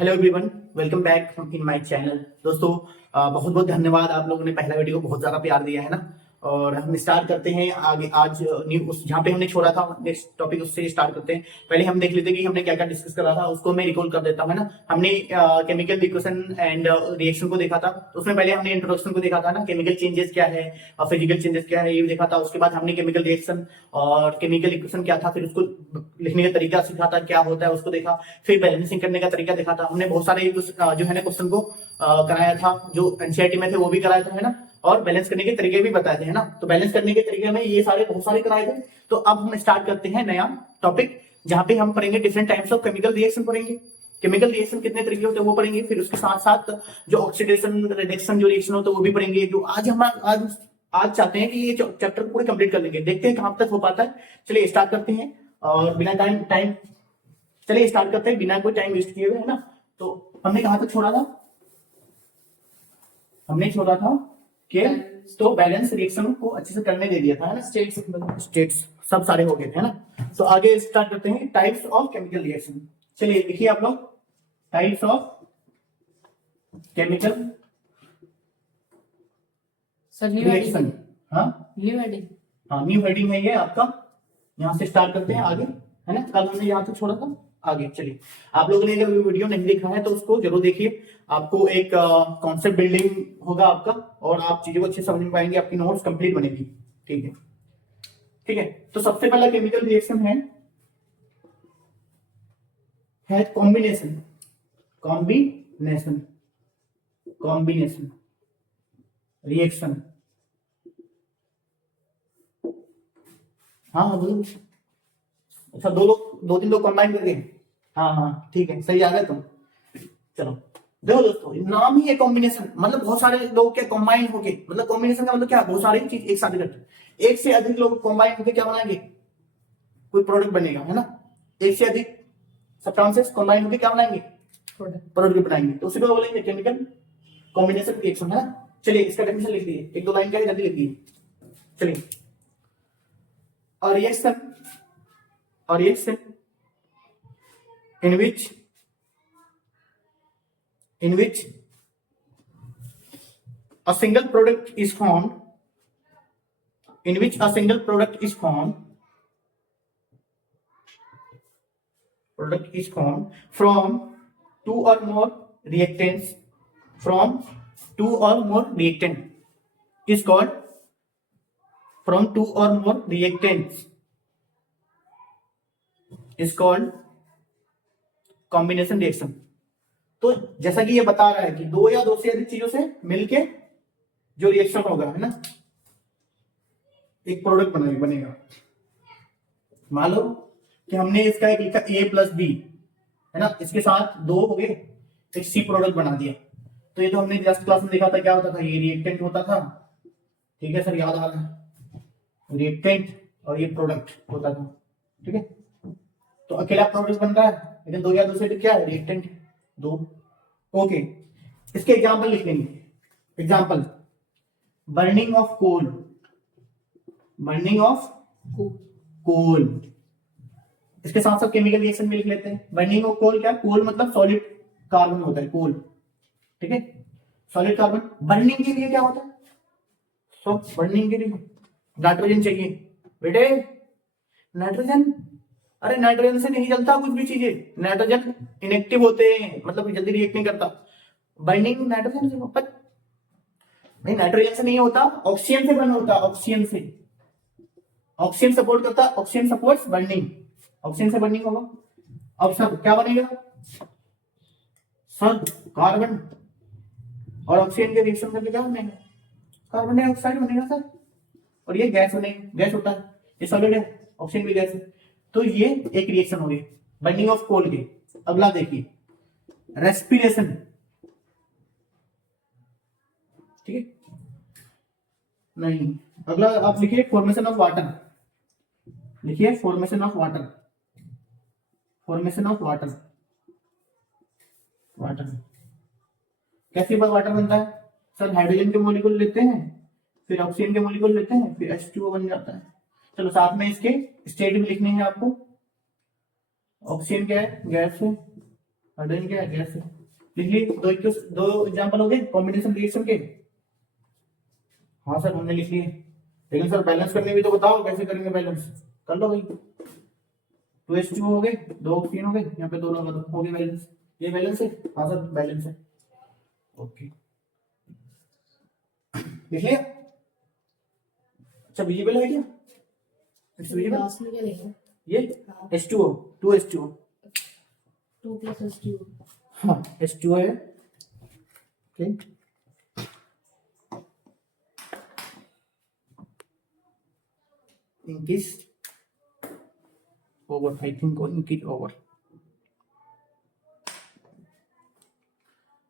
Hello everyone, welcome back in my channel. दोस्तों बहुत बहुत धन्यवाद, आप लोगों ने पहला वीडियो को बहुत ज्यादा प्यार दिया है ना। और हम स्टार्ट करते हैं आगे आज न्यू उस जहाँ पे हमने छोड़ा था नेक्स्ट टॉपिक, उससे स्टार्ट करते हैं। पहले हम देख लेते हैं कि हमने क्या क्या डिस्कस करा था, उसको मैं रिकॉल कर देता हूँ, है ना। हमने केमिकल इक्वेशन एंड रिएक्शन को देखा था, तो उसमें पहले हमने इंट्रोडक्शन को देखा था ना, केमिकल चेंजेस क्या है और फिजिकल चेंजेस क्या है ये भी देखा था। उसके बाद हमने केमिकल रिएक्शन और केमिकल इक्वेशन क्या था, फिर उसको लिखने का तरीका सीखा था, क्या होता है उसको देखा। फिर बैलेंसिंग करने का तरीका देखा था हमने। बहुत सारे जो है ना क्वेश्चन को कराया था, जो एनसीईआरटी में थे वो भी कराया था, है ना। और बैलेंस करने के तरीके भी बताए थे, है ना। तो बैलेंस करने के तरीके में ये सारे बहुत सारे कराए थे। तो अब हम स्टार्ट करते हैं नया टॉपिक, जहां पे हम पढ़ेंगे different types of chemical reaction पढ़ेंगे। केमिकल रिएक्शन कितने तरीके होते हैं वो पढ़ेंगे। फिर उसके साथ साथ जो ऑक्सीडेशन रिडक्शन जो रिएक्शन होता है वो भी पढ़ेंगे। जो आज चाहते हैं कि ये चैप्टर पूरे कंप्लीट कर लेंगे, देखते हैं कहां तक हो पाता है। चलिए स्टार्ट करते हैं और बिना टाइम चलिए स्टार्ट करते हैं बिना कोई टाइम वेस्ट किए हुए, है ना। तो हमने कहां तक छोड़ा था? हमने छोड़ा था कि तो बैलेंस रिएक्शन को अच्छे से करने दे दिया था, है ना। स्टेट्स सब सारे हो गए थे, है ना। तो आगे स्टार्ट करते हैं टाइप्स ऑफ केमिकल रिएक्शन। चलिए लिखिए आप लोग, टाइप्स ऑफ केमिकल रिएक्शन। हाँ न्यू हेडिंग है ये आपका। यहां से स्टार्ट करते हैं आगे, है ना। कल हमने यहां से छोड़ा था, आगे चलिए। आप लोगों ने अगर वीडियो नहीं देखा है तो उसको जरूर देखिए, आपको एक कॉन्सेप्ट बिल्डिंग होगा आपका और आप चीजों को अच्छे समझ में पाएंगे, आपकी नोट्स कंप्लीट बनेगी। ठीक है, ठीक है। तो सबसे पहला केमिकल रिएक्शन है कॉम्बिनेशन। Combination combination reaction. हाँ बोलो। अच्छा, दो तीन लोग कंबाइन करके। हाँ ठीक है, सही आ गए तुम। चलो देखो दोस्तों, नाम ही है कॉम्बिनेशन, मतलब बहुत सारे लोग क्या कंबाइन होके, मतलब कॉम्बिनेशन का मतलब क्या, बहुत सारी चीज एक साथ करते। एक से अधिक लोग कंबाइन होके क्या बनाएंगे, कोई प्रोडक्ट बनेगा, है ना। एक से अधिक सब्सटेंसेस कंबाइन होके क्या बनाएंगे, प्रोडक्ट बनाएंगे। तो उसी को बोलेंगे केमिकल कॉम्बिनेशन रिएक्शन, है ना। चलिए इसका डेफिनेशन लिख दिए, एक दो लाइन का है, जल्दी लिख दिए। चलिए, और reaction in which a single product is formed from two or more reactants is called combination reaction. तो जैसा कि ये बता रहा है कि दो या दो से अधिक चीजों से मिलके जो रिएक्शन होगा, है ना, एक प्रोडक्ट बनेगा। मान लो कि हमने इसका एक लिखा A+B, है ना, इसके साथ दो हो गए, एक C प्रोडक्ट बना दिया। तो ये तो हमने लास्ट क्लास में देखा था, क्या होता था, ये रिएक्टेंट होता था। ठीक है सर, याद आ रहा है, रिएक्टेंट और ये प्रोडक्ट होता था। ठीक है, तो अकेला प्रोडक्ट बन रहा है, लेकिन दो या दो से क्या है, रिएक्टेंट दो। ओके, इसके एग्जांपल लिख लेंगे। Example, burning of coal. इसके साथ साथ केमिकल रिएक्शन भी लिख लेते हैं। बर्निंग ऑफ कोल, क्या कोल मतलब सॉलिड कार्बन होता है, कोल। ठीक है, सॉलिड कार्बन। बर्निंग के लिए क्या होता है, बर्निंग के लिए नाइट्रोजन चाहिए बेटे, नाइट्रोजन। अरे नाइट्रोजन से नहीं जलता कुछ भी चीजें, नाइट्रोजन इनएक्टिव होते हैं, मतलब जल्दी रिएक्ट नहीं करता। बाइंडिंग नाइट्रोजन से नहीं, नाइट्रोजन से नहीं होता, ऑक्सीजन से बर्न होता, ऑक्सीजन सपोर्ट करता, ऑक्सीजन सपोर्ट्स बर्निंग, ऑक्सीजन से बर्निंग होगा। अब सब क्या बनेगा, सब कार्बन और ऑक्सीजन के रिएक्शन करके क्या बनेगा, कार्बन डाइऑक्साइड बनेगा सर। और ये गैस होता है, ये सॉलिड है, ऑक्सीजन भी गैस है। तो ये एक रिएक्शन हो गई बर्निंग ऑफ कोल की। अगला देखिए, रेस्पिरेशन। ठीक है, नहीं, अगला आप लिखिए फॉर्मेशन ऑफ वाटर। लिखिए फॉर्मेशन ऑफ वाटर। कैसे वाटर बनता है सर, हाइड्रोजन के मॉलिक्यूल लेते हैं, फिर ऑक्सीजन के मॉलिक्यूल लेते हैं, फिर H2O बन जाता है। चलो साथ में इसके स्टेट भी लिखने हैं आपको। ऑक्सीजन क्या है, गैस है, हाइड्रोजन क्या है? गैस है। लिखिए दो एग्जांपल हो गए कॉम्बिनेशन रिएक्शन के। हाँ सर हमने लिख लिए, लेकिन सर बैलेंस करने भी तो बताओ कैसे करेंगे बैलेंस। कर लो भाई, 2H2 हो गए, 2 ऑक्सीजन हो गए, यहाँ पे दोनों हो गए बैलेंस। ये बैलेंस है? हाँ सर बैलेंस है। ओके लिख लिया। अच्छा विजिबल है क्या? It's visible. लास्ट में क्या लिखा? ये H2O, 2H2O, 2 + H2। हाँ H2O है। Okay ink is over, I think ink is over.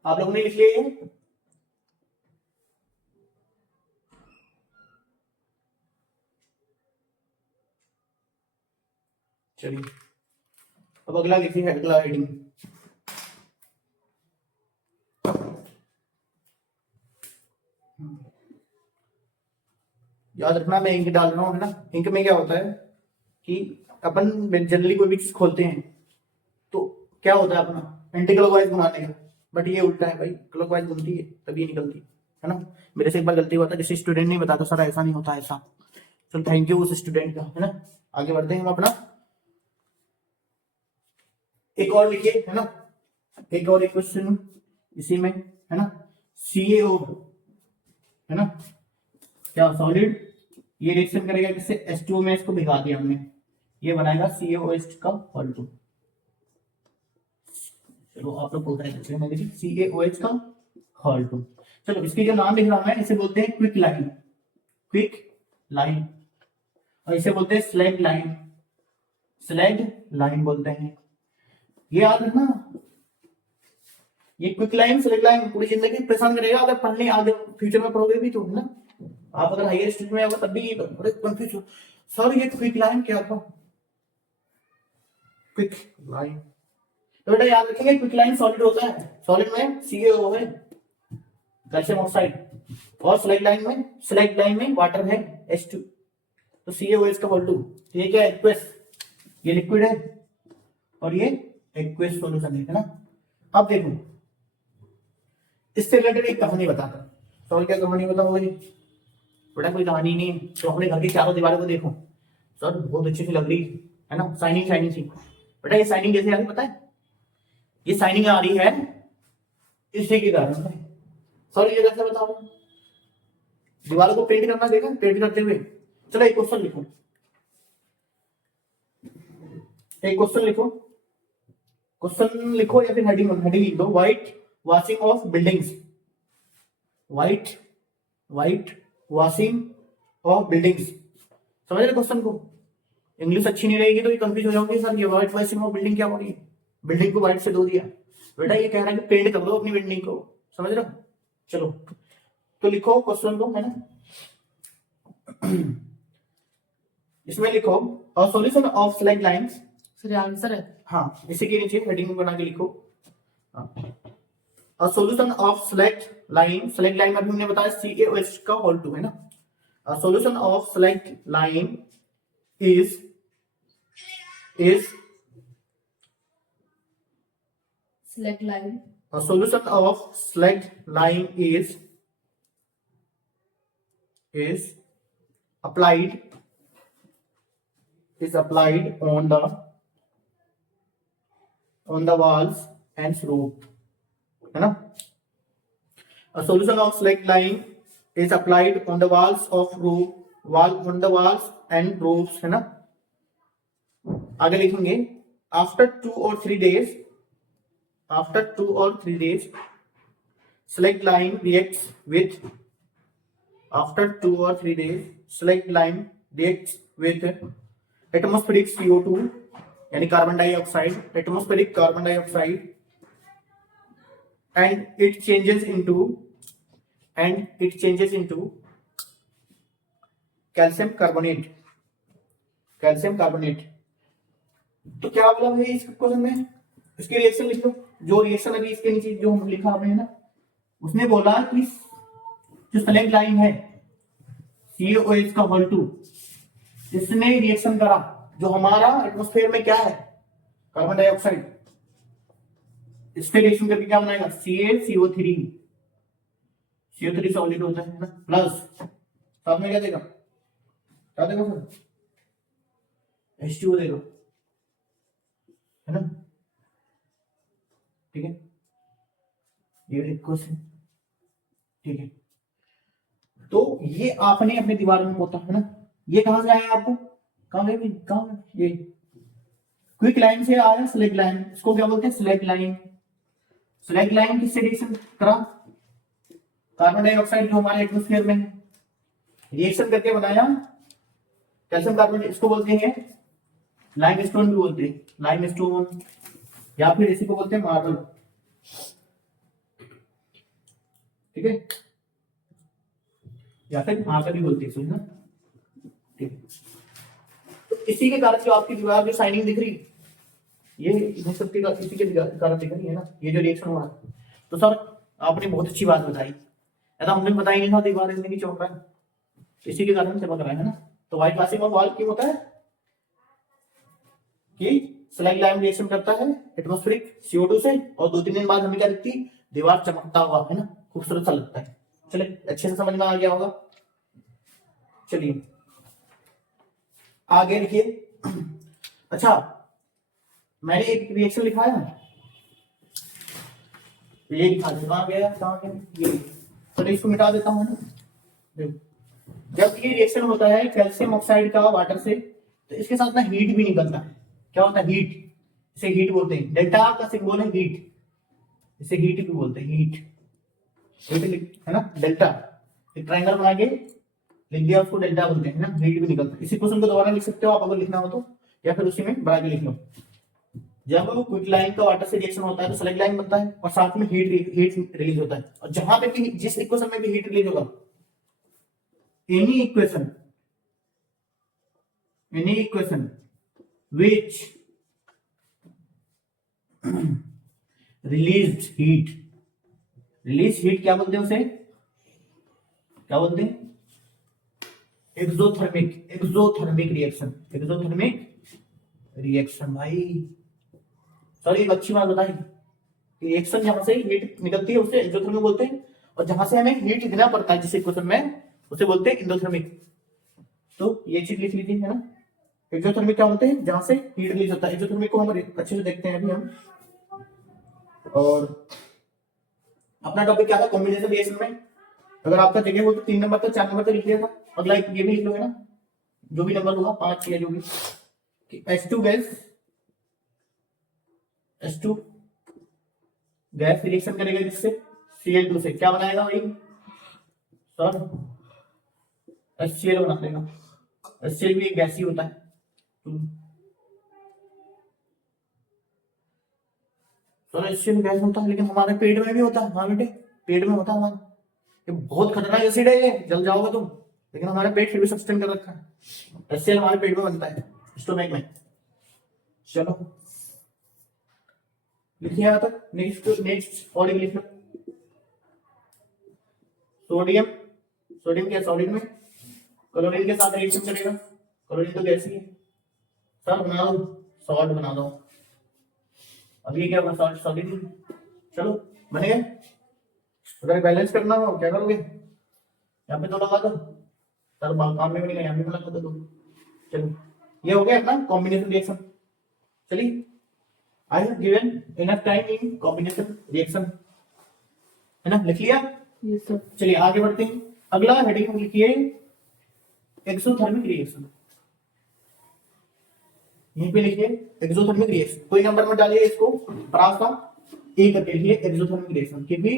आप लोगों ने लिख लिया ये? चलिए अब अगला लिखिए, अगला हेडिंग। याद रखना मैं इंक डाल रहा हूँ है ना। इंक में क्या होता है कि अपन जनरली कोई भी चीज खोलते हैं तो क्या होता है अपना एंटी क्लॉकवाइज घुमाने का, बट ये उल्टा है भाई, क्लॉकवाइज घूमती है तभी निकलती है ना। मेरे से एक बार गलती हुआ था, किसी स्टूडेंट ने बताया सर ऐसा नहीं होता ऐसा। चलो थैंक यू उस स्टूडेंट का, है ना। आगे बढ़ते हैं हम अपना। एक और लिखिए है ना, एक और एक क्वेश्चन इसी में है ना। CaO है ना, क्या सॉलिड, ये रिएक्शन करेगा किससे? H2O में इसको भिगा दिया हमने, ये बनाएगा CaOH का Hol2। चलो आप लोग बोलते हैं CaOH का Hol2। चलो इसकी जो नाम लिख रहा हूं मैं, इसे बोलते हैं क्विक लाइन, क्विक लाइन, और इसे बोलते हैं स्लैग लाइन, स्लैग लाइन बोलते हैं। ये याद रखना, ये क्विक लाइन स्लैग लाइन पूरी जिंदगी परेशान करेगा अगर पढ़ने आगे फ्यूचर में पढ़ोगे भी तो, है ना। आप अगर हायर स्टडी में होगा तब भी बड़े कंफ्यूज हो, सर ये क्विक लाइन क्या था? क्विक लाइन तो बेटा याद रखेंगे, क्विक लाइन सॉलिड होता है, सॉलिड में CaO है कैल्शियम ऑक्साइड, और स्लैग लाइन में वाटर है H2, तो CaOH का Hol2। ये क्या है? एक्वेस, ये लिक्विड है और ये एक्वेस सॉल्यूशन है ना। अब देखो इससे रिलेटेड एक कहानी बताता हूं। सॉल्व क्या कहानी बताऊं भाई? बेटा कोई कहानी नहीं है, तो अपने घर की चारों दीवारों को देखो, सर बहुत अच्छी सी लग रही है ना, शाइनिंग शाइनिंग सी। बेटा ये शाइनिंग कैसे आ रही पता है? ये शाइनिंग आ रही है इसी के कारण से। सर ये कैसे बताओ? दीवारों को पेंट करना देखा, पेंट करते हुए। चलो एक क्वेश्चन लिखो, एक क्वेश्चन लिखो, क्वेश्चन लिखो या फिर हेडिंग लिख दो, white washing of buildings, white washing of buildings. समझ रहे क्वेश्चन को? इंग्लिश अच्छी नहीं रहेगी तो ये कंफ्यूज हो जाओगे, सर ये व्हाइट वॉशिंग ऑफ बिल्डिंग क्या हो रही है? बिल्डिंग को व्हाइट से धो दिया। बेटा ये कह रहा है कि पेंट कर दो अपनी बिल्डिंग को, समझ रहे हो? चलो तो लिखो क्वेश्चन को, है ना। इसमें लिखो a solution of slag lines, sir answer है। हाँ इसी के नीचे हेडिंग बना के लिखो, a solution of slag line में हमने बताया CaOH का Hol2 है ना। A solution of slag line is slag line, a solution of slag line is applied on the walls and roof, है ना। A solution of slag line is applied on the walls on the walls and roofs, है ना। आगे लिखेंगे after 2 or 3 days slag line reacts with atmospheric CO2 यानी carbon dioxide, and it changes into calcium carbonate। तो क्या बोला भाई इस क्वेश्चन में? इसके रिएक्शन लिख लो, जो रिएक्शन अभी इसके नीचे जो हम लिखा आपने ना, उसने बोला कि जो स्लैग लाइन है CaOH का Hol2, इसने रिएक्शन करा, जो हमारा एटमॉस्फेयर में क्या है? कार्बन डाइऑक्साइड, इसके रिएक्शन करके क्या बनाएगा, CaCO3, CO3 सॉलिड होता है ना, प्लस साथ में क्या देगा, क्या देगा सर, H2O देगा, है ना, ठीक है, ये एक क्वेश्चन, ठीक है। तो ये आपने अपने दीवार में पोता है ना, ये कहां से आया आपको, कहां गए, कहां गए? ये क्विक लाइन से आया, स्लैग लाइन, इसको क्या बोलते हैं, स्लैग लाइन। स्लैग लाइन किससे रिएक्शन करा, कार्बन डाइऑक्साइड जो हमारे एटमॉस्फेयर में है, रिएक्शन करके बनाया कैल्शियम कार्बोनेट, इसको बोलते हैं लाइमस्टोन भी बोलते हैं, लाइमस्टोन, या फिर इसी को बोलते हैं मार्बल, ठीक है, या फिर मार्बल भी बोलते हैं इसको, है ना, ठीक है। तो इसी के कारण जो आपकी दीवार जो शाइनिंग दिख रही, ये इन सब के इसी के कारण दिख रही है ना, ये जो रिएक्शन हुआ। तो सर आपने बहुत अच्छी बात बताई, ऐसा हमने बताया नहीं था दीवार इसलिए चौंक रहा है, तो इसी के कारण चमक रहा है ना। तो व्हाइट कास्टिंग ऑफ वॉल क्यों होता है कि स्लैग लाइम रिएक्शन करता है एटमॉस्फेरिक CO2 से, और 2-3 दिन बाद हमें क्या दिखती, दीवार चमकता हुआ, है ना, खूबसूरत सा लगता है। चलिए अच्छे से समझ में आ गया होगा। चलिए आगे लिखिए। अच्छा मैंने एक रिएक्शन लिखा है, ये लिखा है, कहाँ गया, कहाँ गया ये, तो इसको मिटा देता हूँ ना। देखो जब ये रिएक्शन होता है कैल्शियम ऑक्साइड का वाटर से, तो इसके साथ ना हीट भी निकलता है, क्या होता है, हीट, इसे हीट बोलते हैं, डेल्टा का सिंबल है हीट, इसे हीट भी बोलते हैं, हीट, है ना, डेल्टा, एक ट्रायंगल बना के लिख दिया, उसको डेल्टा बोलते हैं, ना, हीट भी निकलता है। इसी क्वेश्चन को दोबारा लिख सकते हो आप अगर लिखना हो तो, या फिर उसी में बढ़ा के लिख लो। जब क्विक लाइन का वाटर से रिएक्शन होता है तो स्लैग लाइन बनता है, और साथ में हीट रिलीज होता है, और जहां पे भी जिस इक्वेशन में भी हीट रिलीज होगा, any equation which release heat क्या बोलते हैं उसे, क्या बोलते हैं, एक्सोथर्मिक रिएक्शन भाई। सर एक अच्छी बात बताई, रिएक्शन जहां से हीट निकलती है उसे एक्सोथर्मिक बोलते हैं, और जहां से हमें हीट देना पड़ता है जिस इक्वेशन में, उसे बोलते हैं इंडोथर्मिक। तो ये चीज लिख लीजिए, है ना, एक्सोथर्मिक क्या बोलते हैं, जहां से हीट रिलीज होता है। एक्सोथर्मिक को हम अच्छे से देखते हैं अभी हम। और अपना टॉपिक क्या था, कॉम्बिनेशन रिएक्शन में, अगर आपका जगह हो तो 3 नंबर तक 4 नंबर तक लिख लिया था, अगला ये भी लिख लोगे ना, जो भी नंबर होगा 5 या जो भी, H2 गैस रिएक्शन करेगा जिससे, Cl2 से क्या बनाएगा भाई सर, HCl बना देगा। HCl भी एक गैस ही होता है। सर HCl गैस होता है, लेकिन हमारे पेट में भी होता है। हाँ बेटे, पेट में होता है हमारा, ये बहुत खतरनाक एसिड है, ये जल जाओगे तुम, लेकिन हमारा पेट फिर भी सस्टेन कर रखा है। HCl हमारे पेट में बनता है, स्टोमक में। चलो लिखिए यहाँ तक, नेक्स्ट और लिख लो। सोडियम क्या सॉलिड में क्लोरीन के साथ रिएक्शन करेगा, क्लोरीन तो गैस ही है। सर बना दो, सॉल्ट बना दो, अब ये क्या होगा, सॉलिड। चलो बन गए। अगर बैलेंस करना हो क्या करोगे, यहाँ पे तो लगा दो, सर काम में भी नहीं, यहाँ पे लगा दो। चलो ये हो गया अपना कॉम्बिनेशन रिएक्शन। चलिए I have given enough time in combination reaction, है ना, लिख लिया। Yes sir. चलिए आगे बढ़ते हैं। अगला हेडिंग लिखिए एक्सोथर्मिक रिएक्शन, यहीं पे लिखिए एक्सोथर्मिक रिएक्शन, कोई नंबर में डालिए इसको, प्रास का ए करके लिखिए एक्सोथर्मिक रिएक्शन, क्योंकि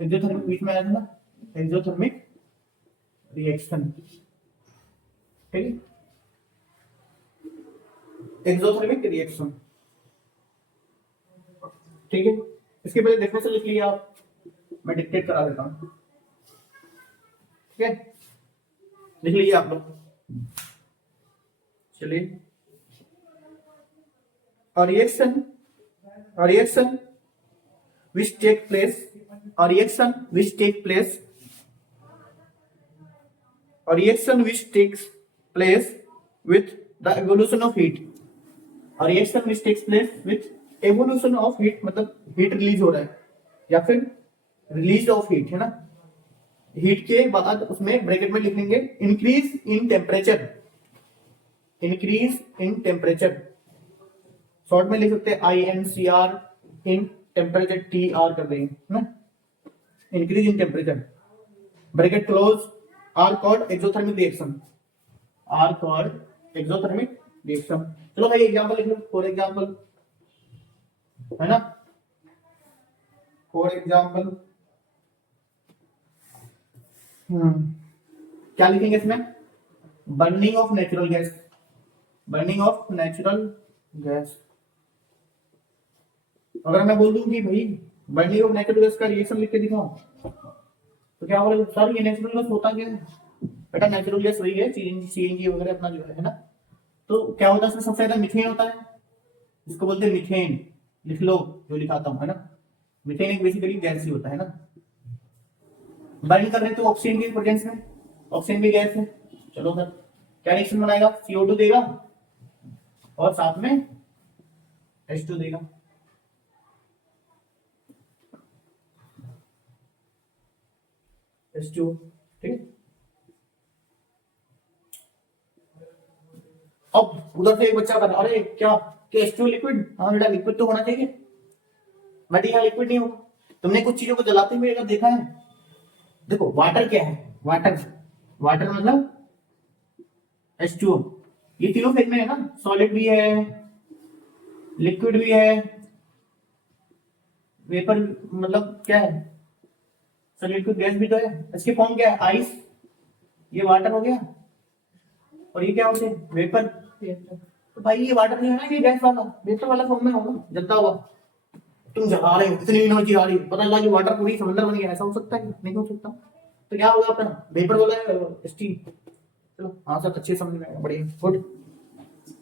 एक्सोथर्मिक बीच में आया था ना, एक्सोथर्मिक रिएक्शन, ठीक है, एक्सोथर्मिक रिएक्शन, ठीक है। इसके पहले देखने से लिख लिया आप, मैं डिक्टेट करा देता हूं, ठीक है, लिख लीजिए आप लोग। चलिए a reaction which take place with the evolution of heat, a reaction which takes place with evolution of heat मतलब हीट रिलीज हो रहा है या फिर रिलीज ऑफ हीट है ना, हीट के बाद उसमें ब्रैकेट में लिखेंगे increase in temperature, increase in temperature, short में लिख सकते हैं INCR, इन टेम्परेचर TR कर देंगे ना, increase in temperature, bracket close, are called exothermic reaction, are called exothermic reaction. चलो भाई एग्जांपल लिख लो, फॉर एग्जांपल है ना, फॉर एग्जांपल क्या लिखेंगे इसमें, burning of natural gas, burning of natural gas. अगर मैं बोल दूं कि भाई बर्निंग ऑफ नेचुरल गैस का रिएक्शन लिख के दिखाओ तो क्या बोलोगे सर ये नेचुरल गैस होता क्या है? बेटा नेचुरल गैस वही है CNG वगैरह अपना जो है ना। तो क्या होता है इसमें सबसे ज्यादा मीथेन होता है, जिसको बोलते हैं मीथेन, लिख लो जो लिखाता हूं है ना, मीथेन एक बेसिकली गैस ही होता है ना। बर्न कर रहे तो ऑक्सीजन की प्रेजेंस में, ऑक्सीजन भी गैस है। चलो सर क्या रिएक्शन बनाएगा, CO2 देगा और साथ में H2 देगा। H2 ठीक है। अब उधर से एक बच्चा कर अरे क्या H2 लिक्विड, हाँ बेटा लिक्विड तो होना चाहिए, बट यहाँ लिक्विड नहीं होगा। तुमने कुछ चीजों को जलाते हुए अगर देखा है, देखो वाटर क्या है, वाटर, वाटर मतलब H2O, ये तीनों फेज में है ना, सॉलिड भी है, लिक्विड भी है, वेपर मतलब क्या है, सर लिक्विड गैस भी तो है। इसके फॉर्म क्या है, आइस, ये वाटर हो गया और ये क्या होते हैं, वेपर। तो भाई ये वाटर नहीं है ना, ये गैस वाला वेपर वाला फॉर्म में होगा, जलता हुआ। तुम जला रहे हो, इतनी एनर्जी आ रही है, पता लगा कि वाटर पूरी समंदर बन गया, ऐसा हो सकता है? नहीं हो सकता। तो क्या होगा अपना वेपर वाला स्टीम। चलो हाँ सर अच्छे समझ में आया, बढ़िया गुड।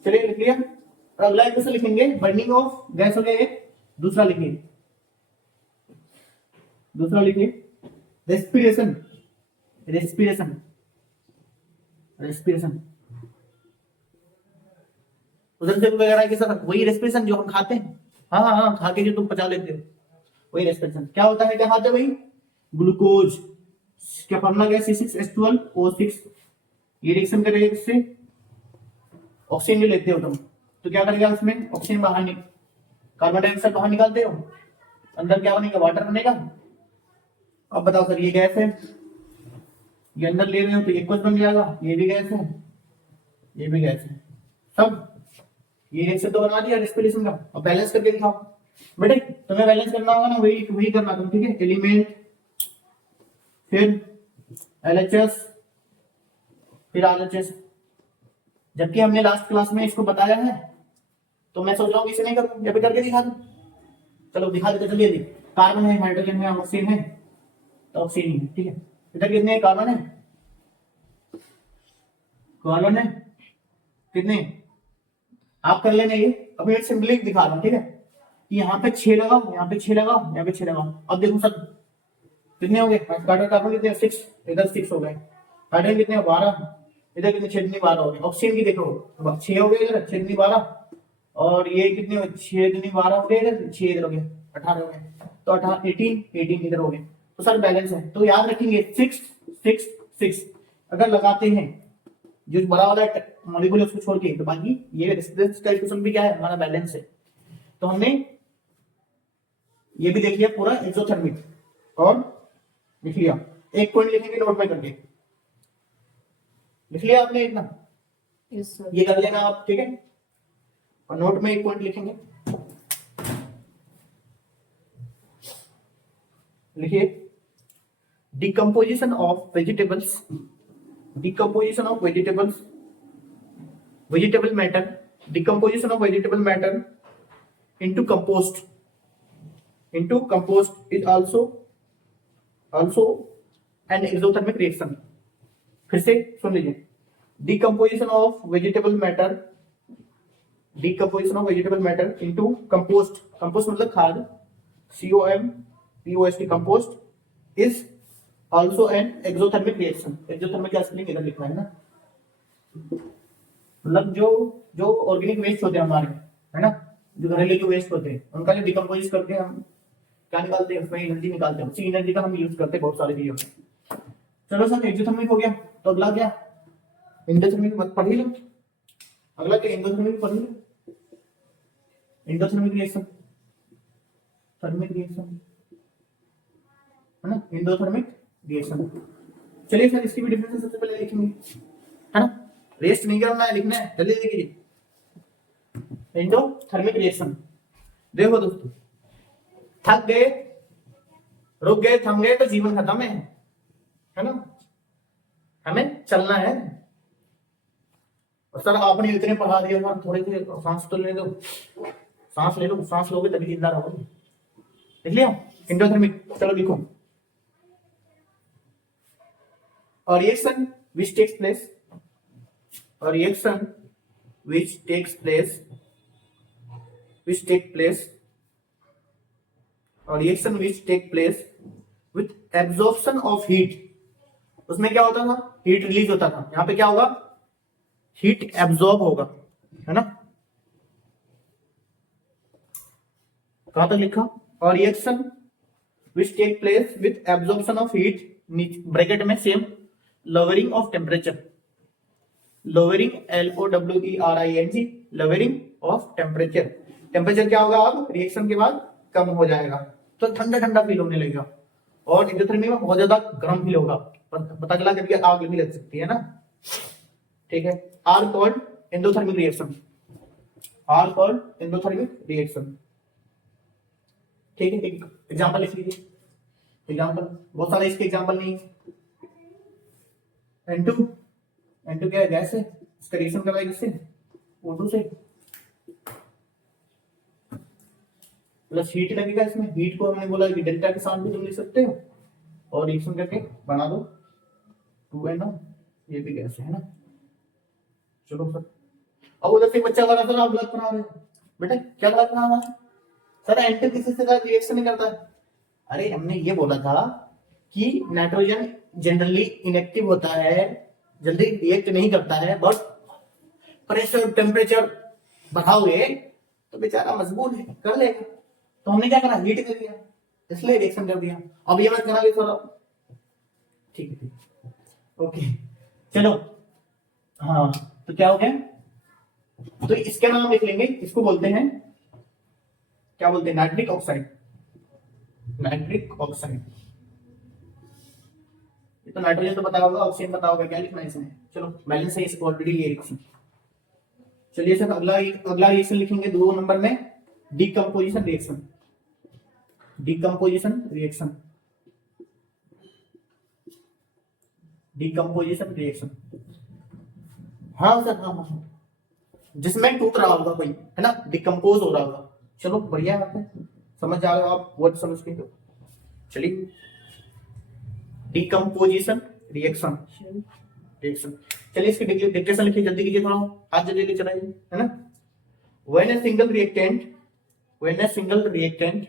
चलिए लिख लिया। और अगला क्वेश्चन लिखेंगे बर्निंग ऑफ गैस हो गया एक, दूसरा लिखिए, दूसरा लिखिए रेस्पिरेशन, रेस्पिरेशन, रेस्पिरेशन। उधर से वगैरह के साथ वही रेस्पिरेशन जो हम खाते हैं, हाँ हाँ हाँ खा के जो तुम पचा लेते हो वही रेस्पिरेशन। क्या होता है, क्या खाते हैं भाई, ग्लूकोज, क्या फॉर्मूला क्या, C6H12O6, ये रिएक्शन करेगा इससे, ऑक्सीजन भी लेते हो तुम तो क्या करेगा इसमें, ऑक्सीजन बाहर निकल, कार्बन डाइऑक्साइड बाहर निकालते हो, अंदर क्या बनेगा, वाटर बनेगा। अब बताओ सर ये गैस है, ये अंदर ले रहे हो तो एक्वस बन जाएगा, ये भी गैस है, ये भी गैस है, सब ये रिएक्शन तो बना दिया रेस्पिरेशन का। अब बैलेंस करके दिखाओ बेटे, तुम्हें बैलेंस करना होगा ना, वही वही करना तुम, ठीक है। एलिमेंट, फिर LHS, फिर RHS। जबकि हमने लास्ट क्लास में इसको बताया है तो मैं सोच रहा हूँ इसे नहीं करूँ या फिर करके दिखा दूं। चलो दिखा देते, चलिए देख, कार्बन है, हाइड्रोजन है, ऑक्सीजन है, तो ऑक्सीजन ही है, ठीक है। इधर कितने कार्बन है, कार्बन है कितने, आप कर लेना ये। अभी मैं सिंपली दिखा रहा हूँ, ठीक है, कि यहाँ पे 6 लगाओ, यहाँ पे 6 लगाओ, यहाँ पे 6 लगाओ। अब देखो सर कितने हो गए, कार्बन कितने, 6, इधर 6 हो गए, हाइड्रोजन कितने 12, इधर कितने 6 दूनी 12 हो गए। ऑक्सीजन की देखो 6 हो गए, इधर 6 दूनी 12, और ये कितने 6 दूनी 12 हो गए, इधर 6 इधर हो गए, 18 हो गए, तो 18 इधर हो गए। तो सर बैलेंस है, तो याद रखेंगे 6 6 6 अगर लगाते हैं जो बड़ा वाला मॉलिक्यूल है उसको छोड़ के, तो बाकी ये रेजिस्टेंस का इक्वेशन भी क्या है, हमारा बैलेंस है। तो हमने ये भी देख लिया पूरा एक्सोथर्मिक, और लिख लिया, एक पॉइंट लिखेंगे नोट में करके, लिख लिया आपने इतना, यस सर। ये कर लेना आप, ठीक है, और नोट में एक पॉइंट लिखेंगे, लिखिए decomposition of vegetables, decomposition of vegetables, vegetable matter, decomposition of vegetable matter into compost is also an exothermic reaction। फिर से सुन लीजिए, decomposition of vegetable matter into compost, compost मतलब खाद, COMPOST, compost is also an exothermic reaction। exothermic का spelling इधर लिखा है ना, मतलब जो ऑर्गेनिक वेस्ट होते हैं हमारे, है ना, जो घरेलू जो वेस्ट होते हैं उनका जो डिकम्पोज करके हम क्या निकालते हैं, उसमें एनर्जी निकालते हैं, उसी एनर्जी का हम यूज करते हैं बहुत सारी चीजों में। चलो सर एक्सोथर्मिक हो गया, तो अगला क्या, एंडोथर्मिक मत पढ़ ही लो, अगला क्या एंडोथर्मिक पढ़ ही लो, एंडोथर्मिक रिएक्शन, थर्मिक रिएक्शन है ना, एंडोथर्मिक रिएक्शन। चलिए सर इसकी भी डिफरेंस सबसे पहले लिखेंगे है ना, रेस्ट नहीं करना है, लिखना है, जल्दी लिखिए। एंडोथर्मिक रिएक्शन, देखो दोस्तों, थक गए, रुक गए, थम गए तो जीवन खत्म है ना, हमें चलना है। और सर आपने इतने पढ़ा दिया सर, थोड़े से सांस तो ले लो, सांस ले लो, सांस लोगे तभी जिंदा रहोगे। लिख लिया एंडोथर्मिक, चलो लिखो। और reaction which takes place, or reaction which takes place, which take place, or reaction which take place with absorption of heat, उसमें क्या होता था, हीट रिलीज होता था, यहां पे क्या होगा, हीट एब्जॉर्ब होगा, है ना। कहां तक लिखा, और reaction which take place with absorption of heat, bracket में same, lowering of temperature, lowering LOWERING, lowering of temperature, temperature क्या होगा अब रिएक्शन के बाद कम हो जाएगा, तो ठंडा ठंडा फील होने लगेगा, और एंडोथर्मिक में बहुत ज्यादा गर्म फील होगा, पता चला कभी आग भी लग सकती है ना, ठीक है। Are called endothermic reaction, are called endothermic reaction, ठीक है। एग्जांपल लिख लीजिए, एग्जांपल बहुत सारे इसके एग्जांपल नहीं है। N2, N2 क्या है, गैस है, इसका रिएक्शन कर रहा है किससे, O2 से, प्लस हीट लगेगा इसमें, हीट को हमने बोला कि डेल्टा के साथ भी तुम लिख सकते हो, और रिएक्शन करके बना दो 2NO, ये भी गैस है ना। चलो सर, अब उधर से बच्चा वाला सर आप गलत बना रहे हो, बेटा क्या गलत बना रहा है सर, N2 किसी से रिएक्शन नहीं करता है। अरे हमने ये बोला था कि नाइट्रोजन जनरली इनएक्टिव होता है, जल्दी रिएक्ट नहीं करता है, बट प्रेशर टेम्परेचर बढ़ाओगे तो बेचारा मजबूर है, कर लेगा, तो हमने क्या करा, हीट कर दिया, इसलिए रिएक्शन कर दिया। अब ये मत करांगे थोड़ा, ठीक है, ठीक है, ओके, चलो, हाँ तो क्या हो गया, तो इसके नाम लिख लेंगे, इसको बोलते हैं, क्या बोलते हैं, नाइट्रिक ऑक्साइड, नाइट्रिक ऑक्साइड। ये तो नाइट्रोजन तो पता होगा, ऑक्सीजन पता होगा, क्या लिखना है इसमें, चलो बैलेंस है इसको ऑलरेडी ये रिएक्शन। चलिए सर अगला रिएक्शन लिखेंगे 2 नंबर में, decomposition reaction, decomposition reaction, decomposition reaction, हाँ सर, हाँ हाँ, जिसमें टूट रहा होगा कोई, है ना, डिकम्पोज हो रहा होगा, चलो बढ़िया बात है, समझ जा रहे हो आप, वर्ड समझ के, तो चलिए डीकंपोजिशन रिएक्शन, रिएक्शन, चलिए इसकी डिक्टेशन लिखिए, जल्दी कीजिए थोड़ा, हाथ जल्दी लेके चलाइए, है ना। When a single reactant, when a single reactant,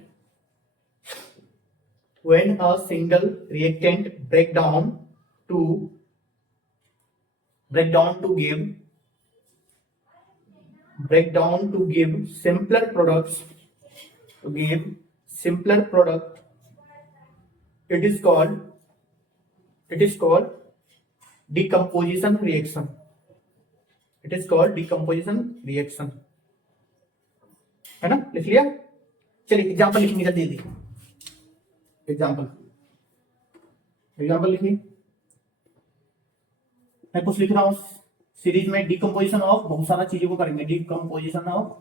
when a single reactant break down to give simpler products, to give simpler product, it is called decomposition reaction, it is called decomposition reaction, है ना, लिख लिया। चलिए example लिखेंगे जल्दी जल्दी, example लिखिए, मैं कुछ लिख रहा हूं सीरीज में, डिकम्पोजिशन ऑफ, बहुत सारा चीजों को करेंगे, decomposition of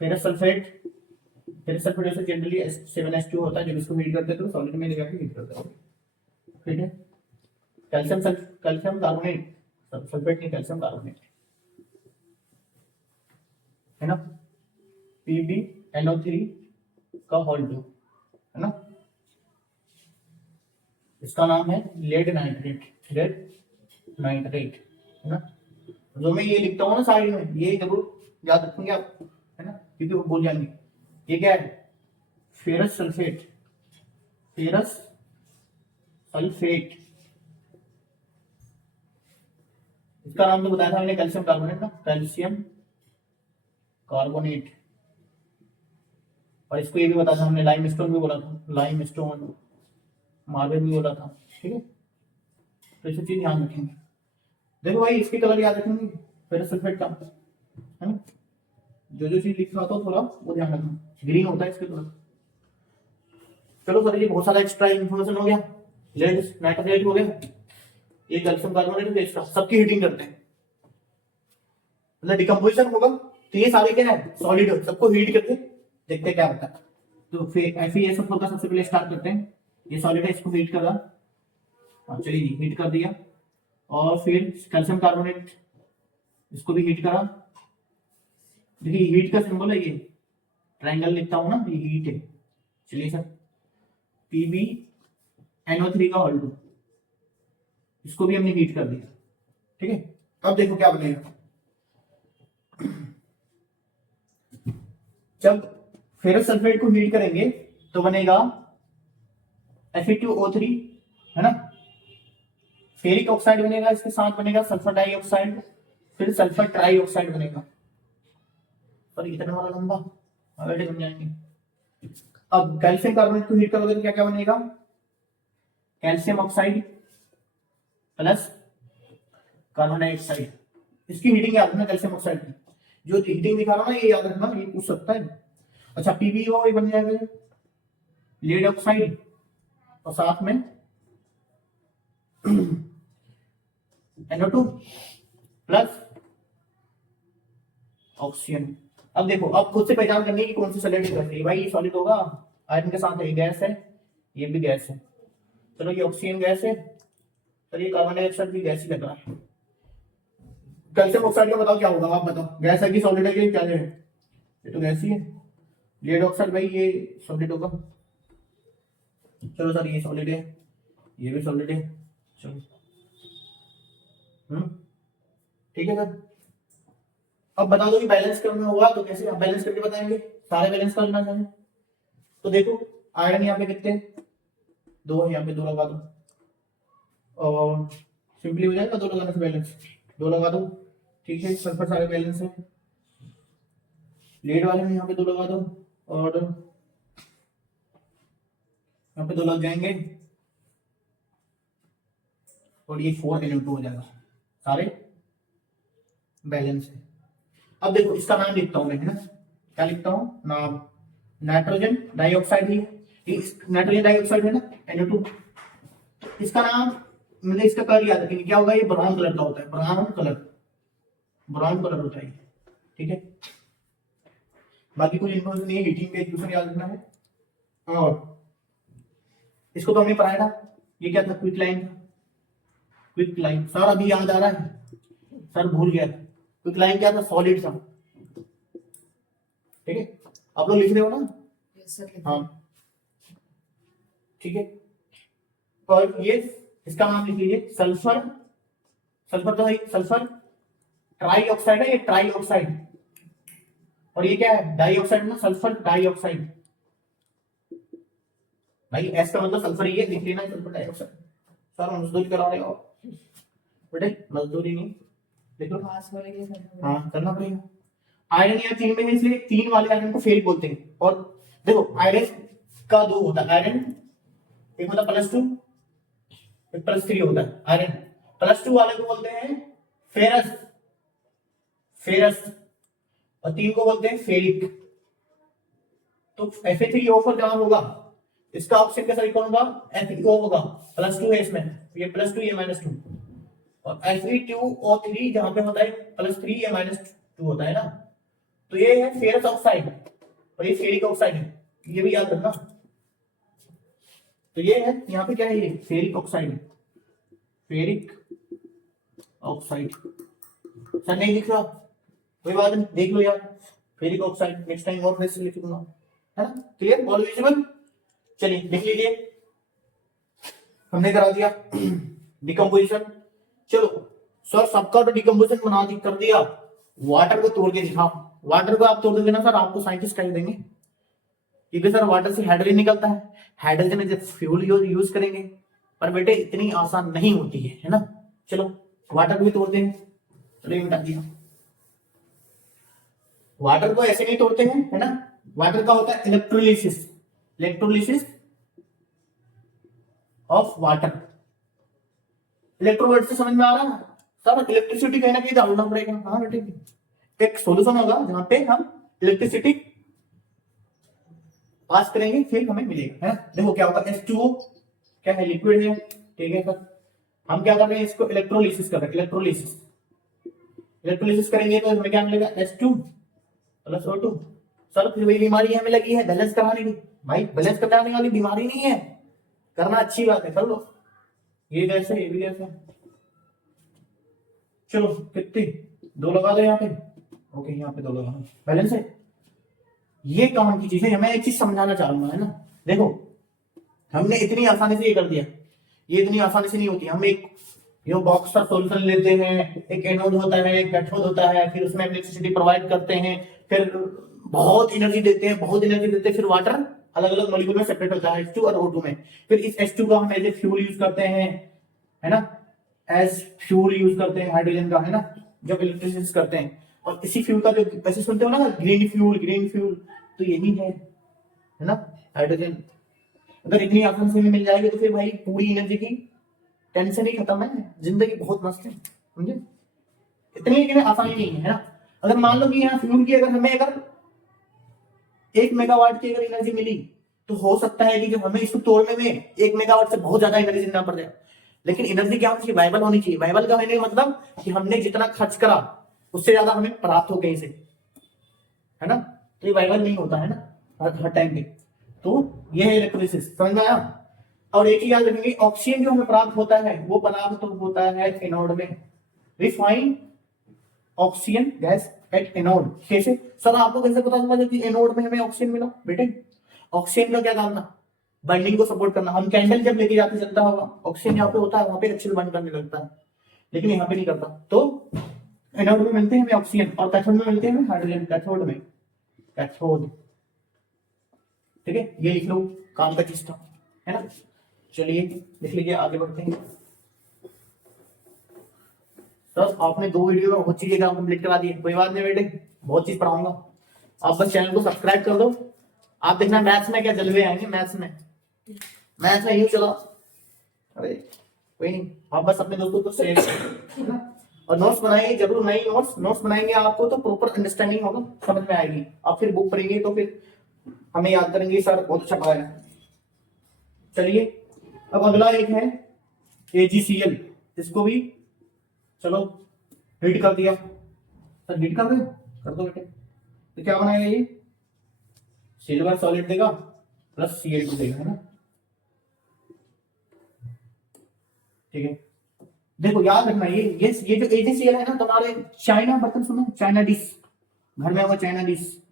ferrous sulphate, ferrous sulphate से जनरली 7H2 होता है, जब इसको हीट करते हैं तो सॉलिड में लेकर हीट करते हैं, ठीक है। कैल्शियम कार्बोनेट, सल्फेट नहीं, कैल्शियम कार्बोनेट, है ना, PbNO3 का होल 2, है ना, इसका नाम है लेड नाइट्रेट, लेड नाइट्रेट, है ना। जो मैं ये लिखता हूँ ना साइड में, ये जरूर याद रखेंगे आप, है ना, क्योंकि वो बोल जाएंगे। ये क्या है, फेरस सल्फेट, फेरस सल्फेट, इसका नाम तो बताया था मैंने, कैल्शियम कार्बोनेट ना, कैल्शियम कार्बोनेट, और इसको ये भी बता था हमने, लाइमस्टोन भी बोला था, लाइमस्टोन, मार्बल भी बोला था, ठीक है। तो ये सब चीज ध्यान रखेंगे। देखो भाई इसके कलर याद रखेंगे, फेरस सल्फेट का, है ना, जो चीज लिखा होता है थोड़ा वो ध्यान रखना, ग्रीन होता है इसके कलर। चलो सर ये बहुत सारा एक्स्ट्रा इन्फॉर्मेशन हो गया। लेड नाइट्रेट हो गया, ये कैल्शियम कार्बोनेट एक्स्ट्रा, सबकी हीटिंग करते हैं, मतलब डिकम्पोजिशन होगा। तो ये सारे क्या है, सॉलिड, सबको हीट करके देखते हैं क्या होता है। तो फिर FeSO4 का सबसे पहले स्टार्ट करते हैं। ये सॉलिड है, इसको हीट करा, चलिए हीट कर दिया। और फिर कैल्शियम कार्बोनेट, इसको भी हीट करा। देखिए हीट का सिंबल है ये, ट्रायंगल लिखता हूं ना, ये हीट है। चलिए सर PbNO3 का होल 2, इसको भी हमने हीट कर दिया, ठीक है। अब देखो क्या बनेगा, जब फेरस सल्फेट को हीट करेंगे तो बनेगा Fe2O3, है ना। फेरिक ऑक्साइड बनेगा, इसके साथ बनेगा सल्फर डाइऑक्साइड, फिर सल्फर ट्राइऑक्साइड बनेगा। पर इतना वाला लंबा ऑलरेडी बन जाएंगे। अब कैल्शियम कार्बोनेट को हीट करोगे तो क्या क्या बनेगा, calcium oxide plus carbon dioxide. इसकी हीटिंग याद रखना, कैल्शियम ऑक्साइड की जो हीटिंग दिखा रहा ना, ये याद रखना, ये पूछ सकता है। अच्छा PbO बन जाएगा लीड ऑक्साइड, और साथ में NO2 प्लस ऑक्सीजन। अब देखो, अब खुद से पहचान करनी है कि कौन सी सॉलिड है। भाई ये सॉलिड होगा, आयरन के साथ है, ये गैस है, ये भी गैस है। चलो ये ऑक्सीजन गैस है, तो ये कार्बन डाइऑक्साइड भी गैस ही लग रहा है। कैल्शियम ऑक्साइड का बताओ क्या होगा, आप बताओ, गैस है कि सॉलिड है कि क्या है? ये तो गैस ही है। लीड ऑक्साइड भाई ये सॉलिड होगा। चलो सर ये सॉलिड है, ये भी सॉलिड है, चलो ठीक है सर। अब बता दो कि बैलेंस करना होगा तो कैसे, आप बैलेंस करके बताएंगे, सारे बैलेंस करना चाहिए। तो देखो आयरन यहाँ पे कितने, 2 है, यहाँ पे 2 लगा दो, और सिंपली हो जाएगा 2 लगाने से बैलेंस, 2 लगा दो, ठीक है। सल्फर सारे बैलेंस है, लीड वाले में यहाँ पे 2 लगा दो, और यहाँ पे 2 लग जाएंगे, और ये 4 हो जाएगा, सारे बैलेंस है। अब देखो इसका नाम लिखता हूं मैं, है ना, क्या लिखता हूं नाम, नाइट्रोजन डाइऑक्साइड ही, नाइट्रोजन डाइऑक्साइड है ना NO2। तो इसका नाम, मतलब इसका कलर याद रखेंगे क्या होगा, ये ब्राउन कलर का होता है, ब्राउन कलर होता है, ठीक है। बाकी कुछ इन्फॉर्मेशन नहीं है, हीटिंग का इक्वेशन याद रखना है। और इसको तो हमने पढ़ाया था, ये क्या था, क्विक लाइन। सर अभी याद आ रहा है, सर भूल गया, क्विक लाइन क्या था, सॉलिड था, ठीक है। आप लोग लिख रहे हो ना, Yes, sir. हाँ ठीक है। और ये इसका नाम लिख लीजिए, सल्फर तो है, सल्फर ट्राइऑक्साइड है, ये ट्राइऑक्साइड, और ये क्या है, डाइऑक्साइड ना, सल्फर डाइऑक्साइड। भाई एस का मतलब सल्फर ही है, लिख लेना सल्फर डाइऑक्साइड। सर मजदूरी करा रहे हो बेटे, मजदूरी नहीं, देखो पास होने के लिए करना हाँ करना पड़ेगा। आयरन यहाँ 3 में है, इसलिए 3 वाले आयरन को फेरिक बोलते हैं। और देखो आयरन का 2 होता है, आयरन एक होता है +2, एक +3 होता है। आयरन +2 वाले को बोलते हैं फेरस, और 3 को बोलते हैं फेरिक। तो Fe3O4 जहां होगा, इसका ऑप्शन कैसा करूंगा, FeO होगा, +2 है इसमें, ये +2 ये -2, और Fe2O3 जहां पे होता है +3 या -2 होता है ना, तो ये है फेरस ऑक्साइड, और ये फेरिक ऑक्साइड है, ये भी याद रखना। तो ये है, यहाँ पे क्या है, ये फेरिक ऑक्साइड, सर नहीं लिख रहा, कोई बात नहीं, देख लो यार, फेरिक ऑक्साइड, नेक्स्ट टाइम और फ्रेश लिख दूंगा, है ना, क्लियर, ऑल विजिबल। चलिए लिख लीजिए, हमने करा दिया डिकम्पोजिशन। चलो सर सबका तो डिकम्पोजिशन बना दी, कर दिया, वाटर को तोड़ के दिखाओ। वाटर को आप तोड़ दोगे ना सर, आपको साइंटिस्ट कह देंगे, क्योंकि सर वाटर से हाइड्रोजन निकलता है, हाइड्रोजन जब फ्यूल यूज करेंगे। पर बेटे इतनी आसान नहीं होती है ना। चलो वाटर को भी तोड़ते हैं, चलो ये मिटा दिया। वाटर को ऐसे नहीं तोड़ते हैं, है ना। वाटर का होता है इलेक्ट्रोलिसिस, इलेक्ट्रोलिसिस ऑफ वाटर। इलेक्ट्रोवर्ड से समझ में आ रहा है सर, इलेक्ट्रिसिटी कहीं ना कहीं डालना पड़ेगा। हाँ बेटे, एक सॉल्यूशन होगा जहां पे हम इलेक्ट्रिसिटी पास करेंगे फिर हमें मिलेगा, है ना। देखो क्या होगा, H2O क्या है, लिक्विड है, ठीक है सर। हम क्या कर रहे हैं, इसको इलेक्ट्रोलिसिस कर रहे हैं, इलेक्ट्रोलिसिस। इलेक्ट्रोलिसिस करेंगे तो हमें क्या मिलेगा, H2 प्लस O2। सर फिर वही बीमारी हमें लगी है बैलेंस कराने की। भाई बैलेंस कराने वाली बीमारी नहीं है, करना अच्छी बात है, कर लो। ये गैस है, ये भी गैस है। चलो कितनी, 2 लगा दो यहाँ पे, ओके यहाँ पे 2 लगा दो, बैलेंस है। ये काम की चीज है, मैं एक चीज समझाना चाहूंगा, है ना। देखो हमने इतनी आसानी से ये कर दिया, ये इतनी आसानी से नहीं होती। हम एक ये बॉक्स का सॉल्यूशन लेते हैं, एक एनोड होता है, एक कैथोड होता है, फिर उसमें इलेक्ट्रिसिटी प्रोवाइड करते हैं, फिर बहुत एनर्जी देते हैं, बहुत एनर्जी देते हैं, फिर वाटर अलग अलग मॉलिक्यूल में सेपरेट होता है, H2 और O2 में। फिर इस H2 का हम एज ए फ्यूल यूज करते हैं, है ना, एज फ्यूल यूज करते हैं हाइड्रोजन का, है ना, जब इलेक्ट्रिसिटी करते हैं। और इसी फ्यूल का जो ऐसे सुनते हो ना, ग्रीन फ्यूल, ग्रीन फ्यूल, तो यही है ना, हाइड्रोजन। अगर इतनी आसानी से मिल जाएगी तो फिर भाई पूरी एनर्जी की टेंशन ही खत्म है, जिंदगी बहुत मस्त है, समझे। इतनी आसानी नहीं है ना। अगर मान लो कि यहाँ फ्यूल की अगर 1 मेगावाट की अगर एनर्जी मिली, तो हो सकता है कि जब हमें इसको तोड़ने में 1 मेगावाट से बहुत ज्यादा एनर्जी देना पड़ जाए। लेकिन एनर्जी क्या होनी चाहिए, वाइबल होनी चाहिए। वाइबल का होने का मतलब कि हमने जितना खर्च करा उससे ज्यादा हमें प्राप्त हो कहीं से, है ना। तो ये वाइबल नहीं होता है ना हर टाइम पे। तो ये है इलेक्ट्रोलिसिस, समझ में आया। और एक ही याद रखेंगे, ऑक्सीजन जो हमें प्राप्त होता है वो प्राप्त होता है एनोड में। Refine oxygen gas at anode. कैसे सर, आपको कैसे पता चला कि एनोड में हमें ऑक्सीजन मिला? बेटे ऑक्सीजन का क्या काम था, बर्निंग को सपोर्ट करना। हम कैंडल जब लेके जाते चलता होगा, ऑक्सीजन यहाँ पे होता है, वहां पे अच्छे से बर्न करने लगता है, लेकिन यहाँ पे नहीं करता। तो एनोड में मिलते हैं हमें ऑक्सीजन, और कैथोड में मिलते हैं हमें हाइड्रोजन। कैथोड में, कैथोड, ठीक है, ये लिख लो, काम का चीज था, है ना। चलिए लिख लीजिए, आगे बढ़ते हैं। सर आपने 2 वीडियो में बहुत चीजें कंप्लीट करा दी, कोई बात नहीं बेटे, बहुत चीज पढ़ाऊंगा। आप बस चैनल को सब्सक्राइब कर दो। आप देखना मैथ्स में क्या जलवे आएंगे, मैथ्स में यूं चलो, अरे कोई नहीं, आप बस अपने दोस्तों को शेयर करो ना। और नोट्स बनाइए जरूर, नई नोट्स बनाएंगे आपको तो प्रॉपर अंडरस्टैंडिंग होगा, समझ में आएगी। आप फिर बुक पढ़ेंगे तो फिर हमें याद करेंगे, सर बहुत अच्छा पढ़ाया। चलिए अब अगला एक है AgCl, इसको भी चलो रीड कर दिया। सर रीड कर दो, कर दो बेटे। तो क्या बनाएगा ये, सिल्वर सॉलिड देगा प्लस Cl2 देगा, है ना, ठीक है। देखो याद रखना, ये जो AgCl है ना, तुम्हारे चाइना बर्तन सुनो, चाइना डिश, घर में होगा चाइना डिश,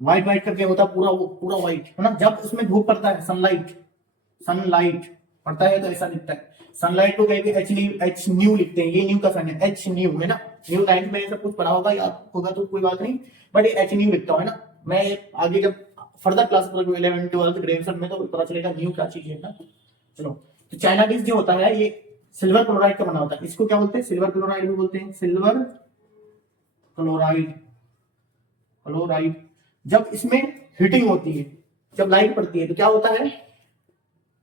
व्हाइट व्हाइट करके होता, पूरा व्हाइट, है ना। जब उसमें धूप पड़ता है, सनलाइट पड़ता है तो ऐसा दिखता है। सनलाइट को कहते हैं एच न्यू लिखते हैं, ये न्यू का साइन है, एच न्यू, है ना। न्यू 9th में सब कुछ पढ़ा होगा, याद होगा तो कोई बात नहीं, बट एच न्यू लिखता हूं, है ना। मैं आगे जब further class 11th 12th graduation में तो पता चलेगा न्यू क्या चीज है ना। चलो, तो चाइना डिश जो होता है ये सिल्वर क्लोराइड का बना होता है। इसको क्या बोलते हैं, सिल्वर क्लोराइड भी बोलते हैं, सिल्वर क्लोराइड। जब इसमें हीटिंग होती है, जब लाइट पड़ती है, तो क्या होता है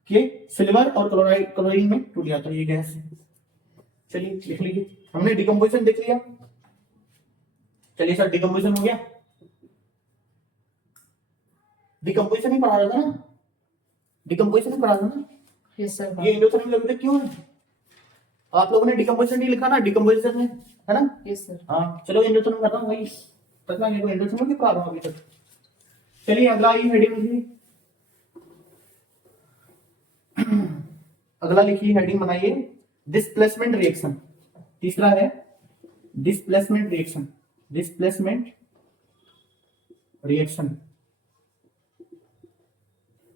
कि सिल्वर और क्लोरीन में टूट जाता है ये गैस। चलिए लिख लीजिए, हमने डिकम्पोजिशन देख लिया। चलिए सर डिकम्पोजिशन हो गया, डिकम्पोजिशन ही पढ़ा रहा था ना, डिकम्पोजिशन ही पढ़ा था ना। Yes sir. ये इंडोथर्मिक लगता क्यों है, आप लोगों ने डिकम्पोजिशन नहीं लिखा ना, डिकम्पोजिशन में, है ना। Yes sir. हाँ चलो इंडोथर्मिक करता हूँ, वही पता नहीं इंडोथर्मिक की पढ़ा रहा हूँ अभी तक। चलिए अगला ये हेडिंग, अगला लिखिए, हेडिंग बनाइए डिस्प्लेसमेंट रिएक्शन। तीसरा है डिस्प्लेसमेंट रिएक्शन।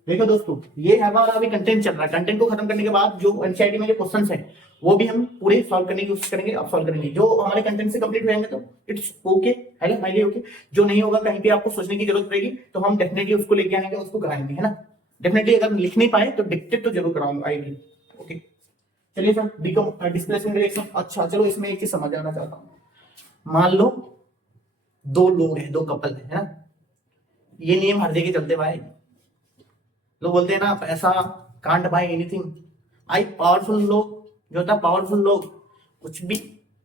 देखो दोस्तों, ये हमारा अभी कंटेंट चल रहा है। कंटेंट को खत्म करने के बाद जो एनसीईआरटी में जो क्वेश्चंस है वो भी हम पूरे सॉल्व करने की कोशिश करेंगे, अब सॉल्व करेंगे। जो हमारे कंटेंट से कंप्लीट हो जाएंगे तो इट्स ओके, है हाईली ओके। जो नहीं होगा, कहीं पे आपको सोचने की जरूरत पड़ेगी, तो हम डेफिनेटली उसको लेके आएंगे, उसको कराएंगे, है ना। डेफिनेटली अगर लिख नहीं पाए तो डिक्टेट तो जरूर कराऊंगा, आई विल, ओके। चलिए सर डिस्प्लेसमेंट रिएक्शन। अच्छा चलो, इसमें एक चीज समझ आना चाहता हूँ। मान लो दो लोग हैं, दो कपल है ना, ये नियम हर जगह चलते भाई। लोग बोलते हैं ना पैसा कांट बाय एनीथिंग। भाई पावरफुल लोग जो होता है, पावरफुल लोग कुछ भी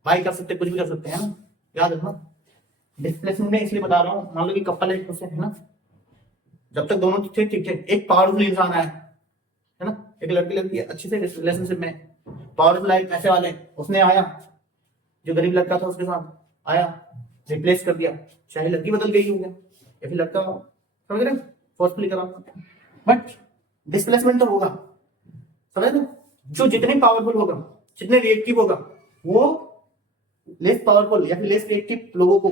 बाय कर सकते, कुछ भी कर सकते हैं ना, याद रखना। डिस्प्लेसमेंट में इसलिए बता रहा हूँ, मान लो कि कपल एक दूसरे है ना, जब तक दोनों थे ठीक थे, एक पावरफुल इंसान आया है ना, एक लड़की लड़की अच्छी से रिलेशनशिप में, पावरफुल लाइफ पैसे वाले, उसने आया, जो गरीब लड़का था उसके साथ आया, रिप्लेस कर दिया, चाहे लड़की बदल गई हो गया या फिर लड़का, समझ रहे, फोर्सफुली करा, बट डिस्प्लेसमेंट तो होगा, समझ रहे। जो जितने पावरफुल होगा, जितने रिएक्टिव होगा, वो लेस पावरफुल या फिर लेस रिएक्टिव लोगों को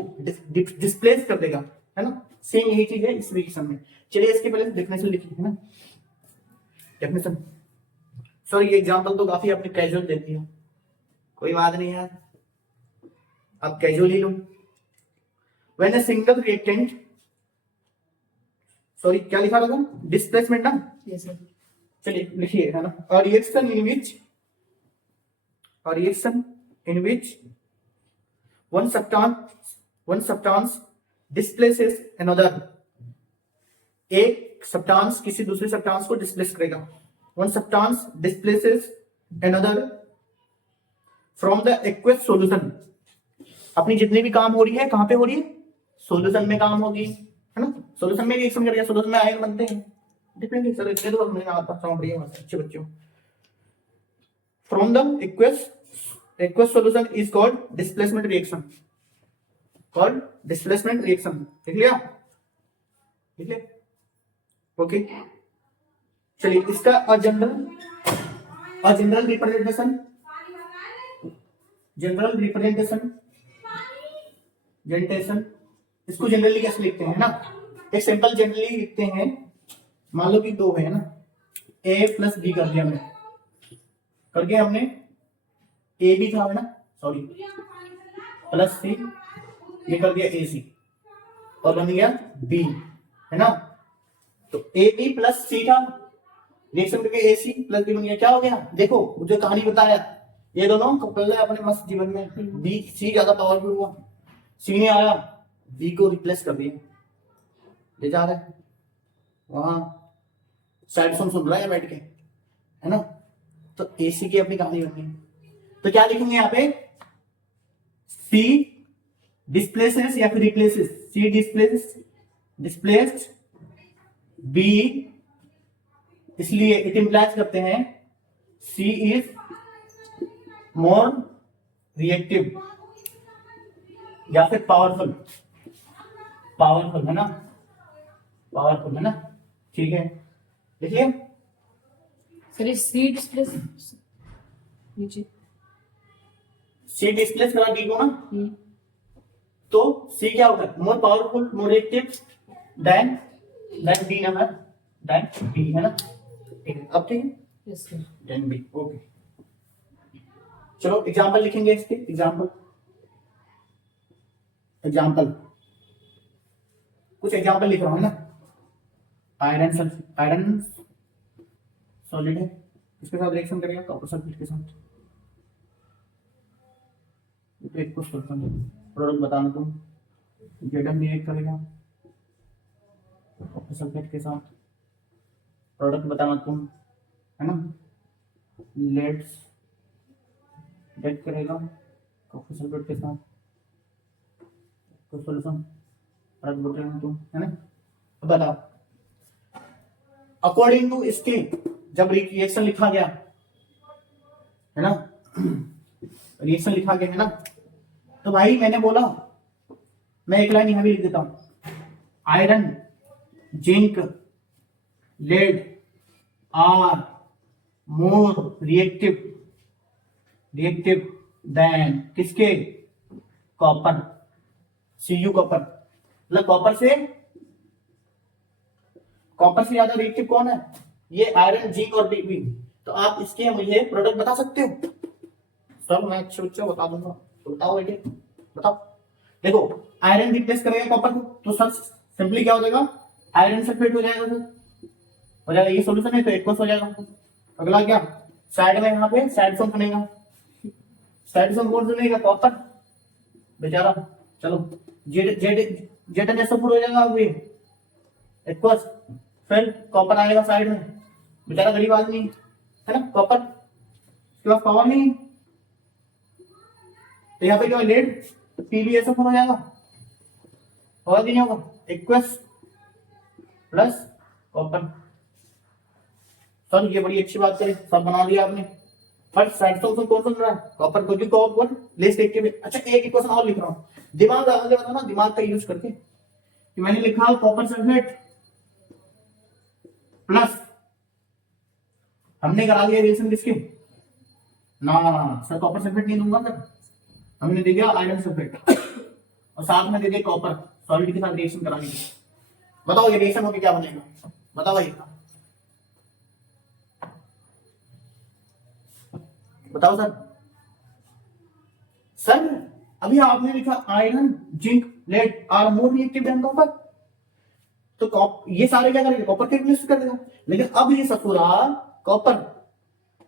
डिस्प्लेस कर देगा, है ना। सेम यही चीज है इस रिएक्शन में। चलिए इसके पहले डेफिनेशन लिखिए, है ना, डेफिनेशन। सॉरी ये एग्जांपल तो काफी आपने कैजुअल दे दिया, कोई बात नहीं यार, आप casual he low. When a single reactant, sorry क्या लिखा था, डिस्प्लेसमेंट ना, Yes, sir. चलिए लिखिए, है ना, a reaction in which one substance displaces another, एक सब्सटेंस किसी दूसरे सब्सटेंस को डिस्प्लेस करेगा, one substance displaces another from the aqueous solution। अपनी जितनी भी काम हो रही है कहां पे हो रही है, सॉल्यूशन में काम होगी, है ना, सॉल्यूशन में रिएक्शन करेगा, सॉल्यूशन में आयन बनते हैं, डिफरेंट सर, इतने तो समझ में आता समझ रही है अच्छे बच्चों। From the aqueous solution is called displacement reaction, called displacement reaction, देख लिया, ठीक है, ओके। चलिए इसका जनरल रिप्रेजेंटेशन, इसको जनरली कैसे लिखते हैं ना, एक सिंपल जनरली लिखते हैं, मान लो कि दो है ना, ए प्लस बी कर दिया हमने, करके हमने ए बी था ना, सॉरी प्लस सी, ये कर दिया ए सी, और बन गया बी, है ना। तो ए बी प्लस सी था, रिएक्शन करके ए सी प्लस बी बन गया, क्या हो गया, देखो मुझे कहानी बताया, ये दोनों कपल है अपने मस्त जीवन में, बी सी ज्यादा पावरफुल हुआ, सी ने आया बी को रिप्लेस कर दिया, ले जा रहा है वहां सैड सॉन्ग सुन रहा है बैठ के, है ना, तो एसी की अपनी कहानी बन गई। तो क्या लिखेंगे यहाँ पे, सी डिस्प्लेसेस या फिर रिप्लेसेस, सी डिस्प्लेस्ड बी, इसलिए इट इंप्लाइज करते हैं सी इज मोर रिएक्टिव या फिर पावरफुल है ना, पावरफुल है ना, ठीक है, देखिए Sir, is C displays नीचे? सी डिस्प्लेस करा डी को ना, हम्म. तो सी क्या होगा, more powerful, more active than B number, than B, है ना, ठीक है, अब ठीक है, Yes, sir. Than B, okay. चलो एग्जांपल लिखेंगे इसके, एग्जांपल कुछ एग्जांपल लिख रहा हूं ना, आयरन सॉलिड है, इसके साथ रिएक्शन करेगा कॉपर सल्फेट के साथ, एक कुछ प्रोडक्ट बताना तुम, जेडम रिएक्ट करेगा कॉपर सल्फेट के साथ, प्रोडक्ट बताना तुम, है ना, लेड्स रिएक्ट करेगा कॉपर सल्फेट के साथ, तो सॉल्यूशन प्रोडक्ट बताना तुम, है ना। अब बताओ अकॉर्डिंग टू इसके, जब रिएक्शन लिखा गया है ना, रिएक्शन लिखा गया है ना, तो भाई मैंने बोला, मैं एक लाइन यहां भी लिख देता हूं, iron zinc lead are more reactive than किसके, कॉपर, Cu कॉपर, मतलब कॉपर से ज्यादा रिएक्टिव कौन है, ये आयरन जिंक और बीबी। तो आप इसके मुझे प्रोडक्ट बता सकते हो सर, मैं अच्छे बच्चों बता दूंगा, बताओ बेटे बताओ। देखो आयरन रिप्लेस करेगा कॉपर को, तो सर सिंपली क्या हो जाएगा, आयरन सल्फेट हो जाएगा, सर हो जाएगा, ये सॉल्यूशन है तो एक्वस हो जाएगा। अगला क्या, साइड में यहाँ पे सैडसोन बनेगा, सैडसोन कौन सुनेगा, कॉपर बेचारा, चलो जेड जेड जेड एन एसओ4 हो जाएगा अब ये एक्वस। फिर कॉपर आएगा साइड में, बेचारा गरीब आदमी है ना, कॉपर उसके पास पावर नहीं, तो यहाँ पे क्या लेड पीबीएसओ4 हो जाएगा, होगा कि नहीं होगा, एक्वस प्लस कॉपर। सर ये बड़ी अच्छी बात है, सब बना दिया आपने। बट साइड से कौन सुन रहा है, कॉपर को भी कॉपर लेस देख के। अच्छा एक इक्वेशन और लिख रहा हूँ, दिमाग आगे बताना, दिमाग का यूज करके कि मैंने लिखा कॉपर सल्फेट प्लस, हमने करा दिया रिएक्शन किसके, ना सर कॉपर सल्फेट नहीं दूंगा सर, हमने दे दिया आयरन सल्फेट और साथ में दे दिया कॉपर सॉलिड के साथ रिएक्शन करा दी। बताओ ये रिएक्शन होके क्या बनेगा, बताओ भाई, बताओ सर। सर अभी आपने लिखा iron zinc lead are more reactive than copper, तो ये सारे क्या करेंगे, कॉपर के रिप्लेस कर देगा। लेकिन अब ये ससुरा कॉपर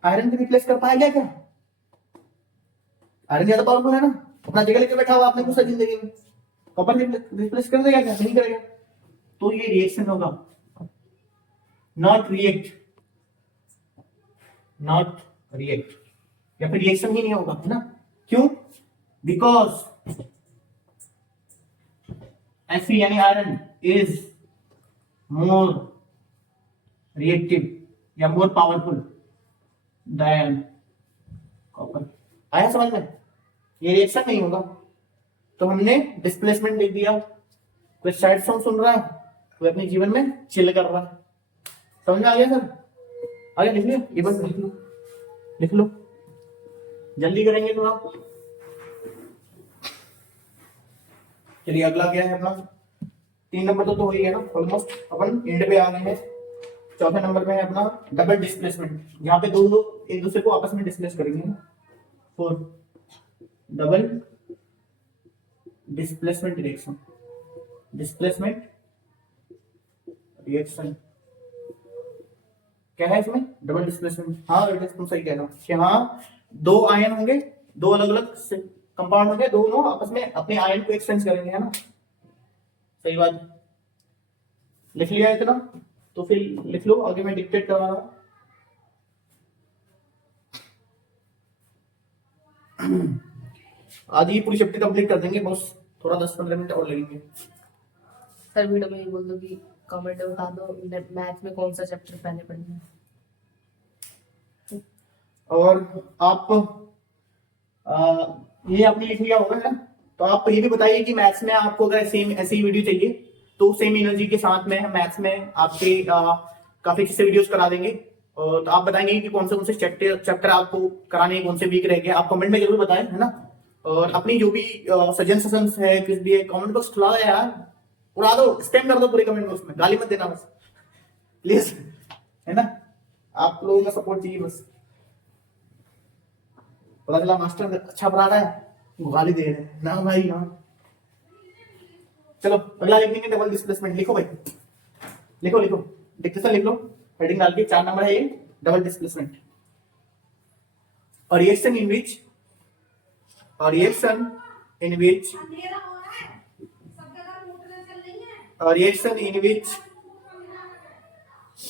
आयरन के रिप्लेस कर पाएगा क्या, आयरन ज्यादा पावरफुल है ना, अपना जगह लेकर बैठा हुआ आपने कुछ जिंदगी में, कॉपर रिप्लेस कर देगा क्या, नहीं करेगा। तो ये रिएक्शन होगा नॉट रिएक्ट, नॉट रिएक्ट, या फिर रिएक्शन ही नहीं होगा, है ना। क्यों, बिकॉज Fe यानी आयरन इज मोर रिएक्टिव या मोर पावरफुल देन कॉपर। आया समझ में, ये रिएक्शन नहीं होगा। तो हमने डिस्प्लेसमेंट लिख दिया, कोई सैड सॉन्ग सुन रहा है, कोई अपने जीवन में चिल कर रहा है, समझ में आ गया सर, आगे लिख लिया, ये बस लिख लो, लिख लो, जल्दी करेंगे थोड़ा। चलिए अगला क्या है अपना, 3 नंबर तो हो ही है ना, ऑलमोस्ट अपन एंड पे आ गए हैं। चौथे नंबर पे है अपना डबल डिस्प्लेसमेंट, यहाँ पे दो लोग एक दूसरे को आपस में डिस्प्लेस करेंगे ना। 4 double displacement reaction, displacement reaction क्या है इसमें, डबल डिस्प्लेसमेंट। हाँ बेटा तुम सही कह रहे हो कि हाँ, दो आयन होंगे, दो अलग अलग कंपाउंड होंगे, दोनों आपस में अपने आयन को एक्सचेंज करेंगे, है ना, सही बात। लिख लिया इतना, तो फिर लिख लो, आगे मैं डिक्टेट कर रहा हूं। आज ही पूरी चैप्टर कंप्लीट कर देंगे बस, थोड़ा 10-15 मिनट और लगेंगे। सर वीडियो में बोल दो कि कमेंट में बता दो मैथ में कौन सा चैप्टर पहले पढ़ना है। और आप ये आपने लिख लिया होगा ना, तो आप ये भी बताइए कि मैथ्स में आपको अगर सेम ऐसी वीडियो चाहिए तो सेम एनर्जी के साथ में मैथ्स में आपके काफी अच्छे से वीडियोस करा देंगे। और तो आप बताएंगे कि कौन से चैप्टर आपको कराने, कौन से वीक रहेंगे, आप कमेंट में जरूर बताएं, है ना। और अपनी जो भी सजेशंस है किस भी कमेंट बॉक्स खुला है यार, उड़ा दो, स्पैम कर दो पूरे कमेंट बॉक्स में, गाली मत देना बस प्लीज, है ना, आप लोगों का सपोर्ट चाहिए बस। पता चला मास्टर अच्छा पढ़ा रहा है, गाली दे रहे हैं ना भाई ना। चलो अगला लिख देंगे डबल डिस्प्लेसमेंट, लिखो भाई, लिखो लिखो, डिक्टेशन लिख लो, हेडिंग डाल के, 4 नंबर है ये डबल डिस्प्लेसमेंट। और रिएक्शन इन विच, और reaction in which, reaction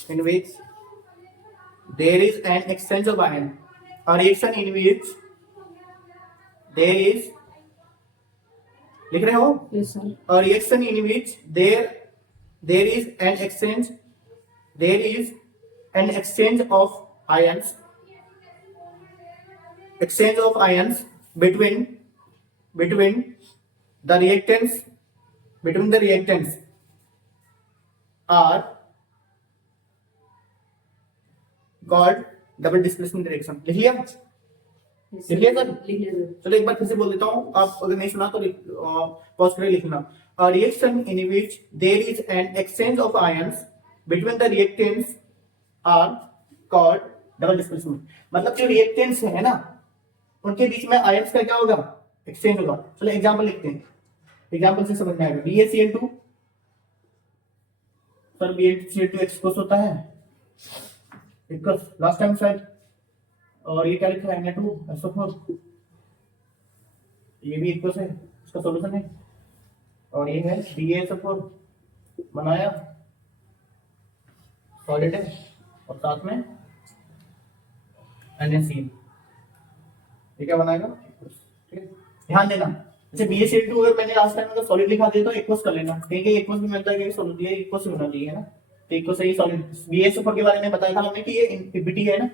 in which there is an exchange of ion, a reaction in which there is, लिख रहे हो, yes sir, a reaction in which there is an exchange, there is an exchange of ions, exchange of ions between the reactants, between the reactants are called double displacement reaction. लिख लिया, yes लिख लिया sir, लिख लिया sir. चलो एक बार फिर से बोल देता हूँ, आप अगर नहीं सुना तो पॉज करके लिखना। A reaction in which there is an exchange of ions between the reactants are called double displacement। मतलब जो reactants है ना, उनके बीच में आयंस का क्या होगा, एक्सचेंज होगा। चलो एग्जांपल लिखते हैं, एग्जांपल से समझ में आएगा। BaCl2, सर BaCl2 एक्सपोज होता है, लास्ट टाइम शायद, और ये क्या लिखा है, Na2SO4, ये भी इक्वस है, इसका सॉल्यूशन है और ये है BaSO4 बनाया, सॉलिड है, और साथ में NaCl, ये क्या बनाएगा, ठीक है। ध्यान देना, जैसे BaCl2 अगर मैंने लास्ट टाइम अगर सॉलिड लिखा दिया तो एक्वस कर लेना, ठीक है, एक्वस भी मिलता है कि सॉलिड, ये एक्वस होना चाहिए ना, तो एक्वस सही सॉलिड। BaSO4 के बारे में बताया था हमने कि ये इम्प्योरिटी है ना,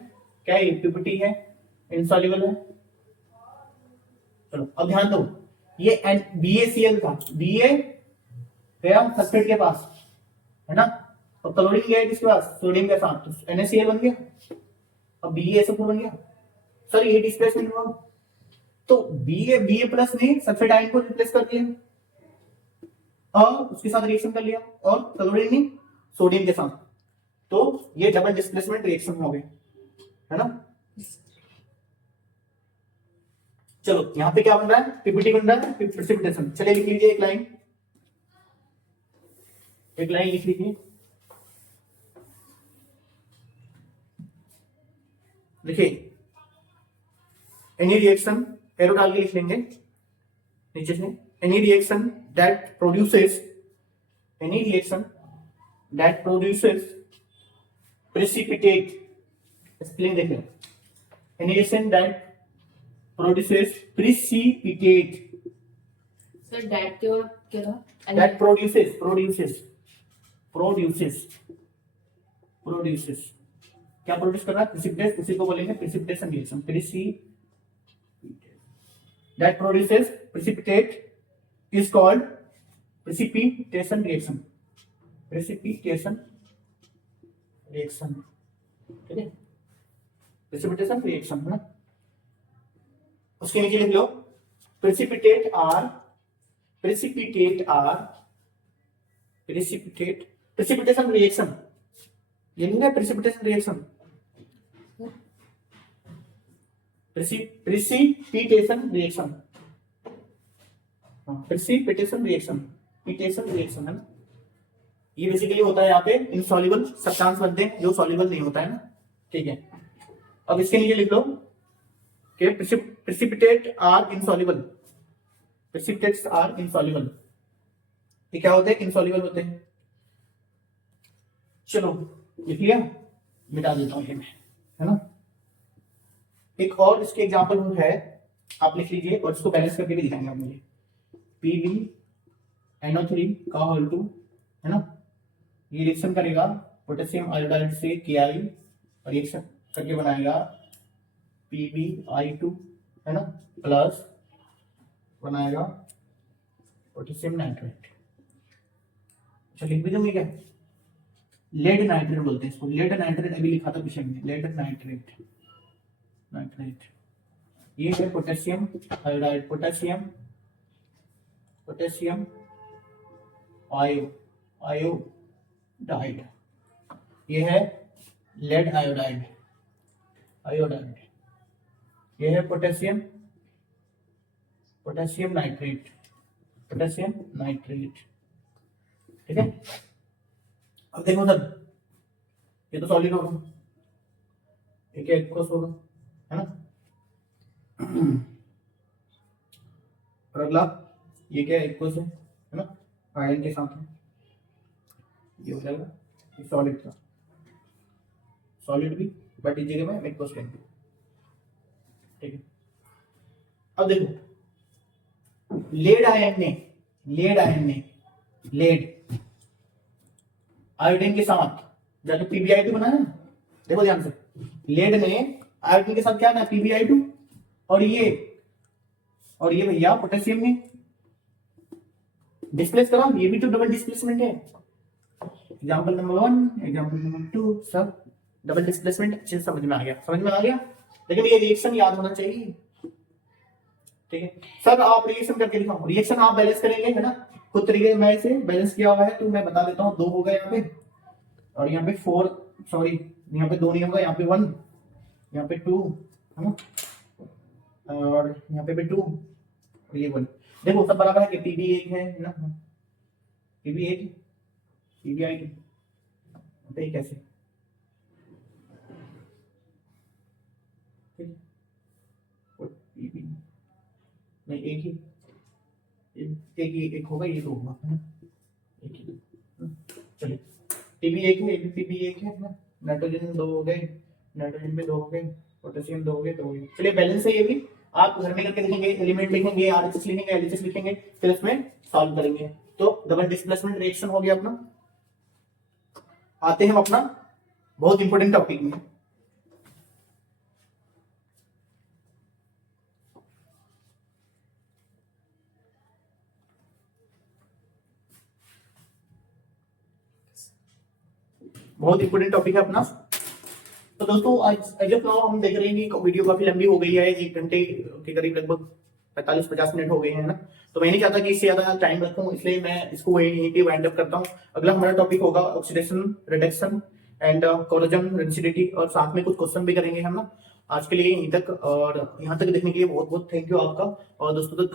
क्या है, इम्प्योरिटी है, इनसॉल्युबल है। चलो अब ध्यान दो, ये BaCl था, Ba गया सब्सट्रेट के पास, है ना, और क्लोरीन गया किसके पास, सोडियम के साथ, तो NaCl बन गया, अब BaSO4 बन गया। सर ये डिस्प्लेसमेंट हुआ, तो Ba प्लस ने सल्फेट आयन को रिप्लेस कर दिया और उसके साथ रिएक्शन कर लिया, और क्लोरीन ने सोडियम के साथ, तो ये डबल डिस्प्लेसमेंट रिएक्शन हो गया, है ना। चलो यहाँ पे क्या बन रहा है, पीपीटी बन रहा है, प्रेसिपिटेशन। चलिए लिख लीजिए एक लाइन लिख लीजिए, देखिए एनी रिएक्शन, एरो डाल के लिख लेंगे नीचे से, any reaction that produces precipitate, spelling देख लो, any reaction that produces precipitate, sir that के बाद क्या था, that produces क्या प्रोड्यूस कर रहा है, प्रिसिपिटेट, उसी को बोलेंगे precipitation reaction, that produces precipitate is called precipitation reaction, ठीक है, प्रिसिपिटेशन रिएक्शन है ना। उसके नीचे लिख लो, precipitate are precipitation reaction, ये नहीं है precipitation reaction, precipitation reaction है ना। ये बेसिकली होता है यहाँ पे इनसॉल्युबल सब्सटेंस बनते हैं जो सॉल्युबल नहीं होता है ना, ठीक है। अब इसके नीचे लिख लो कि precipitate are insoluble, precipitates are insoluble, ये क्या होते हैं, इनसॉल्युबल होते हैं। चलो लिख लिया, मिटा देता हूं ये मैं, है ना। एक और इसके एग्जांपल है, आप लिख लीजिए और इसको बैलेंस करके भी दिखाएंगे आप मुझे, PbNO3 का होल 2, है ना, ये रिएक्शन करेगा पोटेशियम आयोडाइड से Ki और रिएक्शन करके बनाएगा PbI2, है ना, प्लस बनाएगा पोटेशियम नाइट्रेट। अच्छा लिख भी दूंगी क्या, लेड नाइट्रेट बोलते हैं इसको, लेड नाइट्रेट अभी लिखा था विषय में, लेड नाइट्रेट, ये है पोटेशियम आयोडाइड, पोटेशियम आयोडाइड, ये है लेड आयोडाइड, ये है पोटेशियम नाइट्रेट, ठीक है। अब देखो सर, ये तो सॉलिड होगा, ये क्या एक्वस होगा, है ना, और अगला ये क्या एक्वस है ना, आयन के साथ में, ये हो जाएगा, ये सॉलिड था, सॉलिड भी, बट इस जगह में एक्वस करेंगे, ठीक है। अब देखो लेड आयन ने आयोडीन के साथ जब PbI2 बनाया ना, देखो ध्यान से, लेड ने आयोडीन के साथ क्या ना PbI2, और ये भैया पोटेशियम ने डिस्प्लेस करा, ये भी तो डबल डिस्प्लेसमेंट है। एग्जांपल नंबर 1, एग्जांपल नंबर 2, सब डबल डिस्प्लेसमेंट अच्छे से समझ में आ गया, लेकिन ये रिएक्शन याद होना चाहिए, ठीक है। सर आप रिएक्शन करके दिखाओ, रिएक्शन आप बैलेंस करेंगे, है ना, खुद तरीके मैं इसे बैलेंस किया हुआ है, तो मैं बता देता हूँ, 2 हो गए यहाँ पे, और यहाँ पे 4, सॉरी यहाँ पे 2 नहीं होगा, यहाँ पे 1, यहाँ पे 2, है ना, और यहाँ पे भी 2, और ये 1, देखो सब बराबर है कि PB एक है ना, PB एक, PbI2, तो ये कैसे, PB नहीं एक ही, एक होगा, ये 2 होगा, है ना? एक ही, चलिए टीबी 1 है, एबीपी 1 है ना? नाइट्रोजन 2 हो गए, नाइट्रोजन पे 2 हो गए, पोटेशियम 2 हो गए, 2 हो गए। चलिए बैलेंस है ये भी, आप घर में करके देखेंगे, एलिमेंट लिखेंगे, आरएचएस लिखेंगे, एलएचएस लिखेंगे, फिर इसमें सॉल्व करेंगे। तो डबल डिस्प्लेसमेंट रिएक्शन हो गया अपना। आते हैं हम अपना बहुत इंपॉर्टेंट टॉपिक में। बहुत इंपॉर्टेंट टॉपिक है अपना। तो दोस्तों आज ऑफ नाउ हम देख रहे हैं कि वीडियो काफी लंबी हो गई है, 1 घंटे के करीब, लगभग 45-50 मिनट हो गए हैं ना। तो मैं नहीं चाहता कि इससे ज्यादा टाइम रखूं, इसलिए मैं इसको यहीं पे वाइंड अप करता हूं। अगला हमारा टॉपिक होगा ऑक्सीडेशन, रिडक्शन एंड कोरोजन रेसिडिटी, और साथ में कुछ क्वेश्चन भी करेंगे हम ना। आज के लिए यहीं तक, और यहाँ तक देखने के लिए बहुत बहुत थैंक यू आपका। और दोस्तों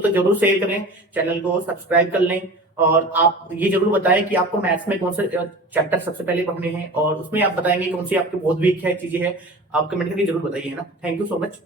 तक जरूर शेयर करें, चैनल को सब्सक्राइब कर लें, और आप ये जरूर बताएं कि आपको मैथ्स में कौन से चैप्टर सबसे पहले पढ़ने हैं, और उसमें आप बताएंगे कौन सी आपके बहुत वीक है चीजें हैं, आप कमेंट करके जरूर बताइए, है ना। Thank you so much.